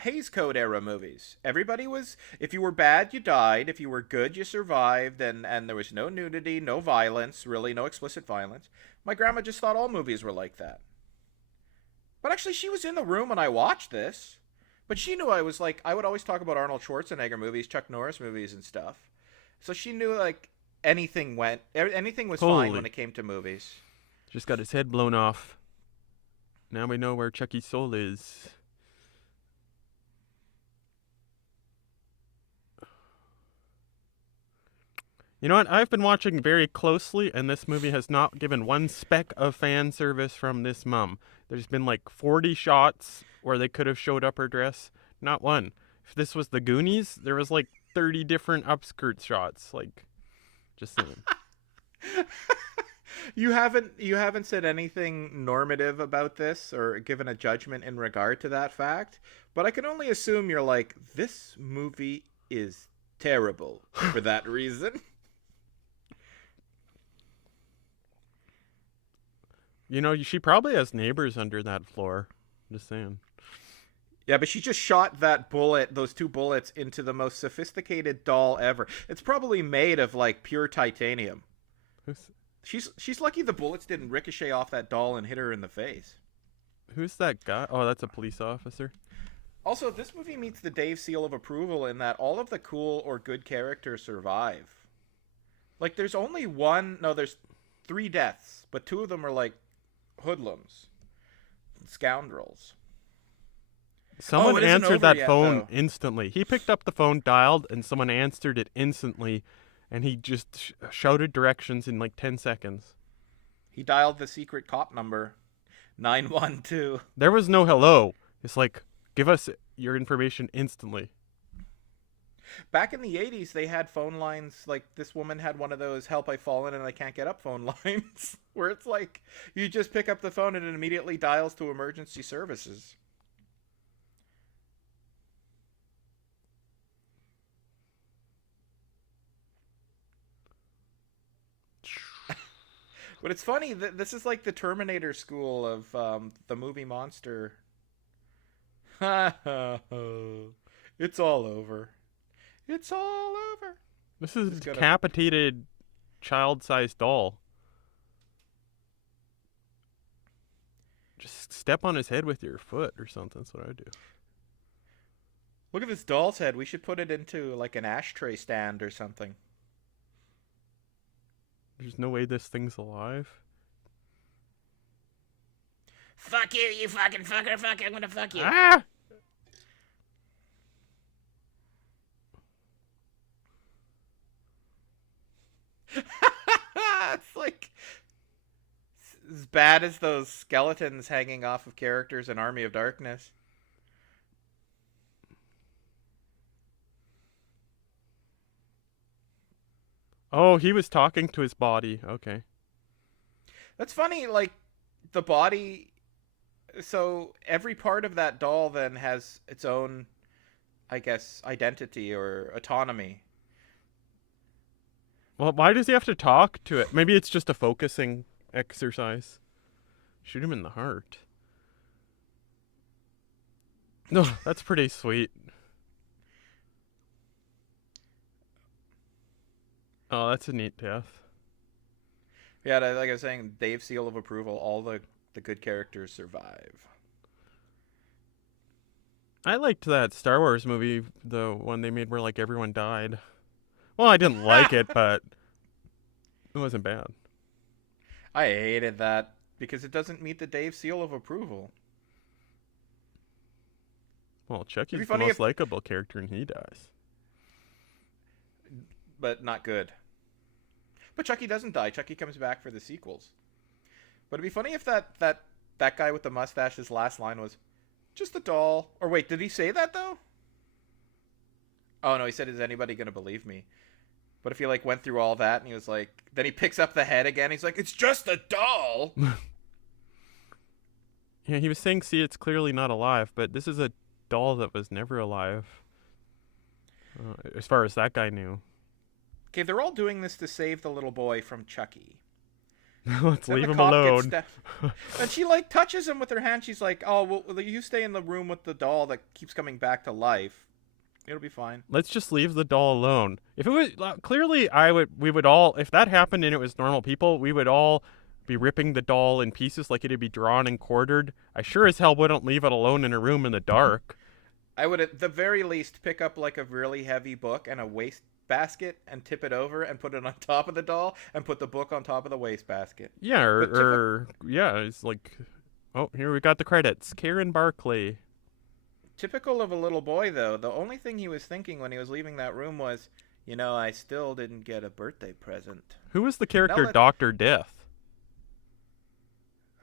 Hays Code era movies. Everybody was, if you were bad, you died. If you were good, you survived. And there was no nudity, no violence, really no explicit violence. My grandma just thought all movies were like that. But actually, she was in the room when I watched this. But she knew I was like, I would always talk about Arnold Schwarzenegger movies, Chuck Norris movies, and stuff. So she knew like anything was fine when it came to movies. Just got his head blown off. Now we know where Chucky's soul is. You know what? I've been watching very closely, and this movie has not given one speck of fan service from this mum. There's been like 40 shots where they could have showed up her dress. Not one. If this was the Goonies, there was like 30 different upskirt shots. Like, just saying. You haven't said anything normative about this or given a judgment in regard to that fact, but I can only assume you're like, this movie is terrible for that reason. You know, she probably has neighbors under that floor. Just saying. Yeah, but she just shot those 2 bullets into the most sophisticated doll ever. It's probably made of like pure titanium. She's lucky the bullets didn't ricochet off that doll and hit her in the face. Who's that guy? Oh, that's a police officer. Also, this movie meets the Dave seal of approval in that all of the cool or good characters survive. Like, there's 3 deaths, but 2 of them are like hoodlums, scoundrels. Someone answered that phone though. instantly. He picked up the phone, dialed, and someone answered it instantly, and he just shouted directions in like 10 seconds. He dialed the secret cop number, 912. There was no hello. It's like, give us your information instantly. Back in the 80s, they had phone lines, like this woman had one of those help I've fallen and I can't get up phone lines, where it's like, you just pick up the phone and it immediately dials to emergency services. But it's funny that this is like the Terminator school of the movie monster. It's all over. It's all over. This is a decapitated child-sized doll. Just step on his head with your foot or something. That's what I do. Look at this doll's head. We should put it into like an ashtray stand or something. There's no way this thing's alive. Fuck you, you fucking fucker. Fuck, I'm gonna fuck you. Ah! It's like as bad as those skeletons hanging off of characters in Army of Darkness. Oh, he was talking to his body. Okay. That's funny, like, the body... So, every part of that doll then has its own, I guess, identity or autonomy. Well, why does he have to talk to it? Maybe it's just a focusing exercise. Shoot him in the heart. No, that's pretty sweet. Oh, that's a neat death. Yeah, like I was saying, Dave's seal of approval, all the good characters survive. I liked that Star Wars movie, the one they made where like everyone died. Well, I didn't like it, but it wasn't bad. I hated that because it doesn't meet the Dave seal of approval. Well, Chucky's the most likable character and he dies. But not good. But Chucky doesn't die. Chucky comes back for the sequels. But it'd be funny if that guy with the mustache, his last line was, just a doll. Or wait, did he say that though? Oh no, he said, is anybody gonna believe me? But if he like went through all that and he was like, then he picks up the head again, he's like, it's just a doll! Yeah, he was saying, see, it's clearly not alive, but this is a doll that was never alive. As far as that guy knew. Okay, they're all doing this to save the little boy from Chucky. Let's Then leave the him cop gets alone. and she like touches him with her hand. She's like, "Oh, well, you stay in the room with the doll that keeps coming back to life. It'll be fine." Let's just leave the doll alone. If it was clearly, we would all, if that happened and it was normal people, we would all be ripping the doll in pieces like it'd be drawn and quartered. I sure as hell wouldn't leave it alone in a room in the dark. I would at the very least pick up like a really heavy book and a waste basket and tip it over and put it on top of the doll and put the book on top of the waste basket. Yeah, But yeah, it's like, oh, here we got the credits. Karen Barclay. typical of a little boy, though, the only thing he was thinking when he was leaving that room was, I still didn't get a birthday present. Who was the character let- Dr. Death?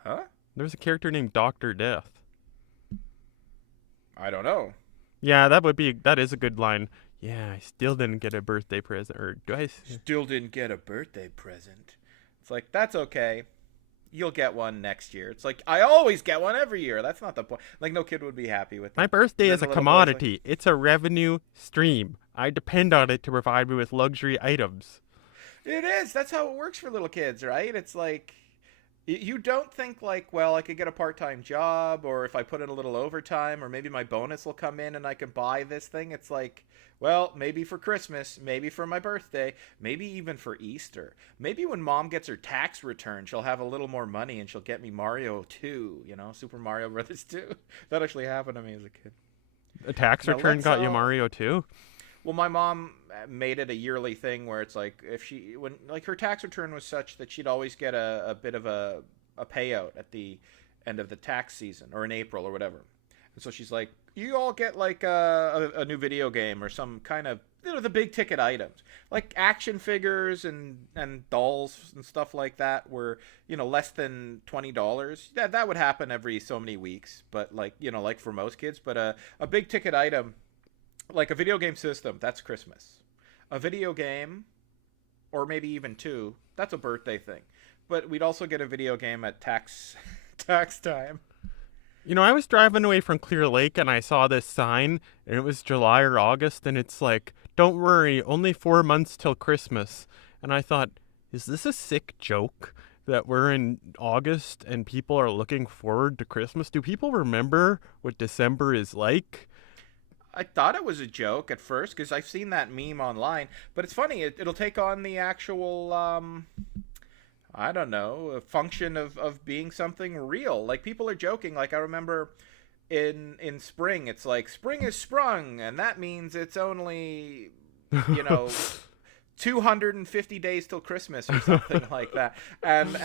Huh? There's a character named Dr. Death. I don't know. Yeah, that is a good line. Yeah, I still didn't get a birthday present. Or do I? Still didn't get a birthday present. It's like, that's okay. You'll get one next year. It's like, I always get one every year. That's not the point. Like, no kid would be happy with My it. birthday And is a then the little boy's like, commodity. It's a revenue stream. I depend on it to provide me with luxury items. It is. That's how it works for little kids, right? It's like, you don't think like, well, I could get a part-time job, or if I put in a little overtime, or maybe my bonus will come in and I can buy this thing. It's like, well, maybe for Christmas, maybe for my birthday, maybe even for Easter. Maybe when mom gets her tax return, she'll have a little more money and she'll get me Mario 2, Super Mario Brothers 2. That actually happened to me as a kid. A tax Now return let's got you all- Mario too? Well, my mom made it a yearly thing where it's like when her tax return was such that she'd always get a bit of a payout at the end of the tax season or in April or whatever. And so she's like, you all get like a new video game or some kind of, the big ticket items like action figures and dolls and stuff like that were, less than $20. That would happen every so many weeks. But like, like for most kids, but a big ticket item, like a video game system, that's Christmas. A video game, or maybe even two, that's a birthday thing. But we'd also get a video game at tax time. I was driving away from Clear Lake and I saw this sign and it was July or August and it's like, don't worry, only 4 months till Christmas. And I thought, is this a sick joke that we're in August and people are looking forward to Christmas? Do people remember what December is like? I thought it was a joke at first because I've seen that meme online. But it's funny, it'll take on the actual, I don't know, a function of being something real. Like, people are joking. Like, I remember in spring, it's like, spring is sprung, and that means it's only, 250 days till Christmas or something like that. And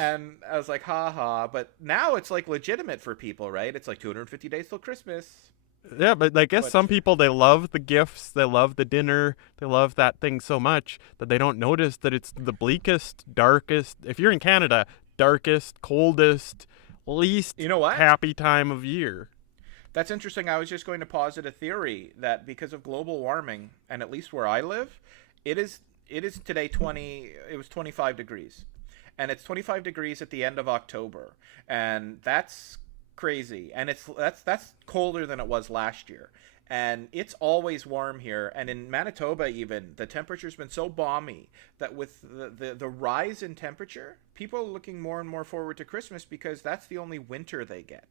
I was like, ha ha. But now it's like legitimate for people, right? It's like 250 days till Christmas. Yeah, but I guess But- some people, they love the gifts, they love the dinner, they love that thing so much that they don't notice that it's the bleakest, darkest, if you're in Canada, darkest, coldest, least You know what? happy time of year. That's interesting. I was just going to posit a theory that because of global warming, and at least where I live, it is today it was 25 degrees. And it's 25 degrees at the end of October. And that's crazy. And that's colder than it was last year. And it's always warm here. And in Manitoba even, the temperature's been so balmy that with the rise in temperature, people are looking more and more forward to Christmas because that's the only winter they get.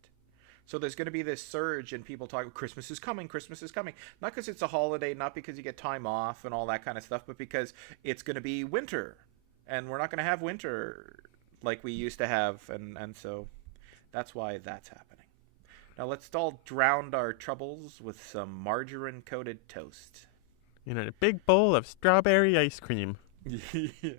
So there's going to be this surge in people talking, Christmas is coming, Christmas is coming. Not because it's a holiday, not because you get time off and all that kind of stuff, but because it's going to be winter. And we're not going to have winter like we used to have. And so that's why that's happening. Now let's all drown our troubles with some margarine-coated toast. In a big bowl of strawberry ice cream. Yeah.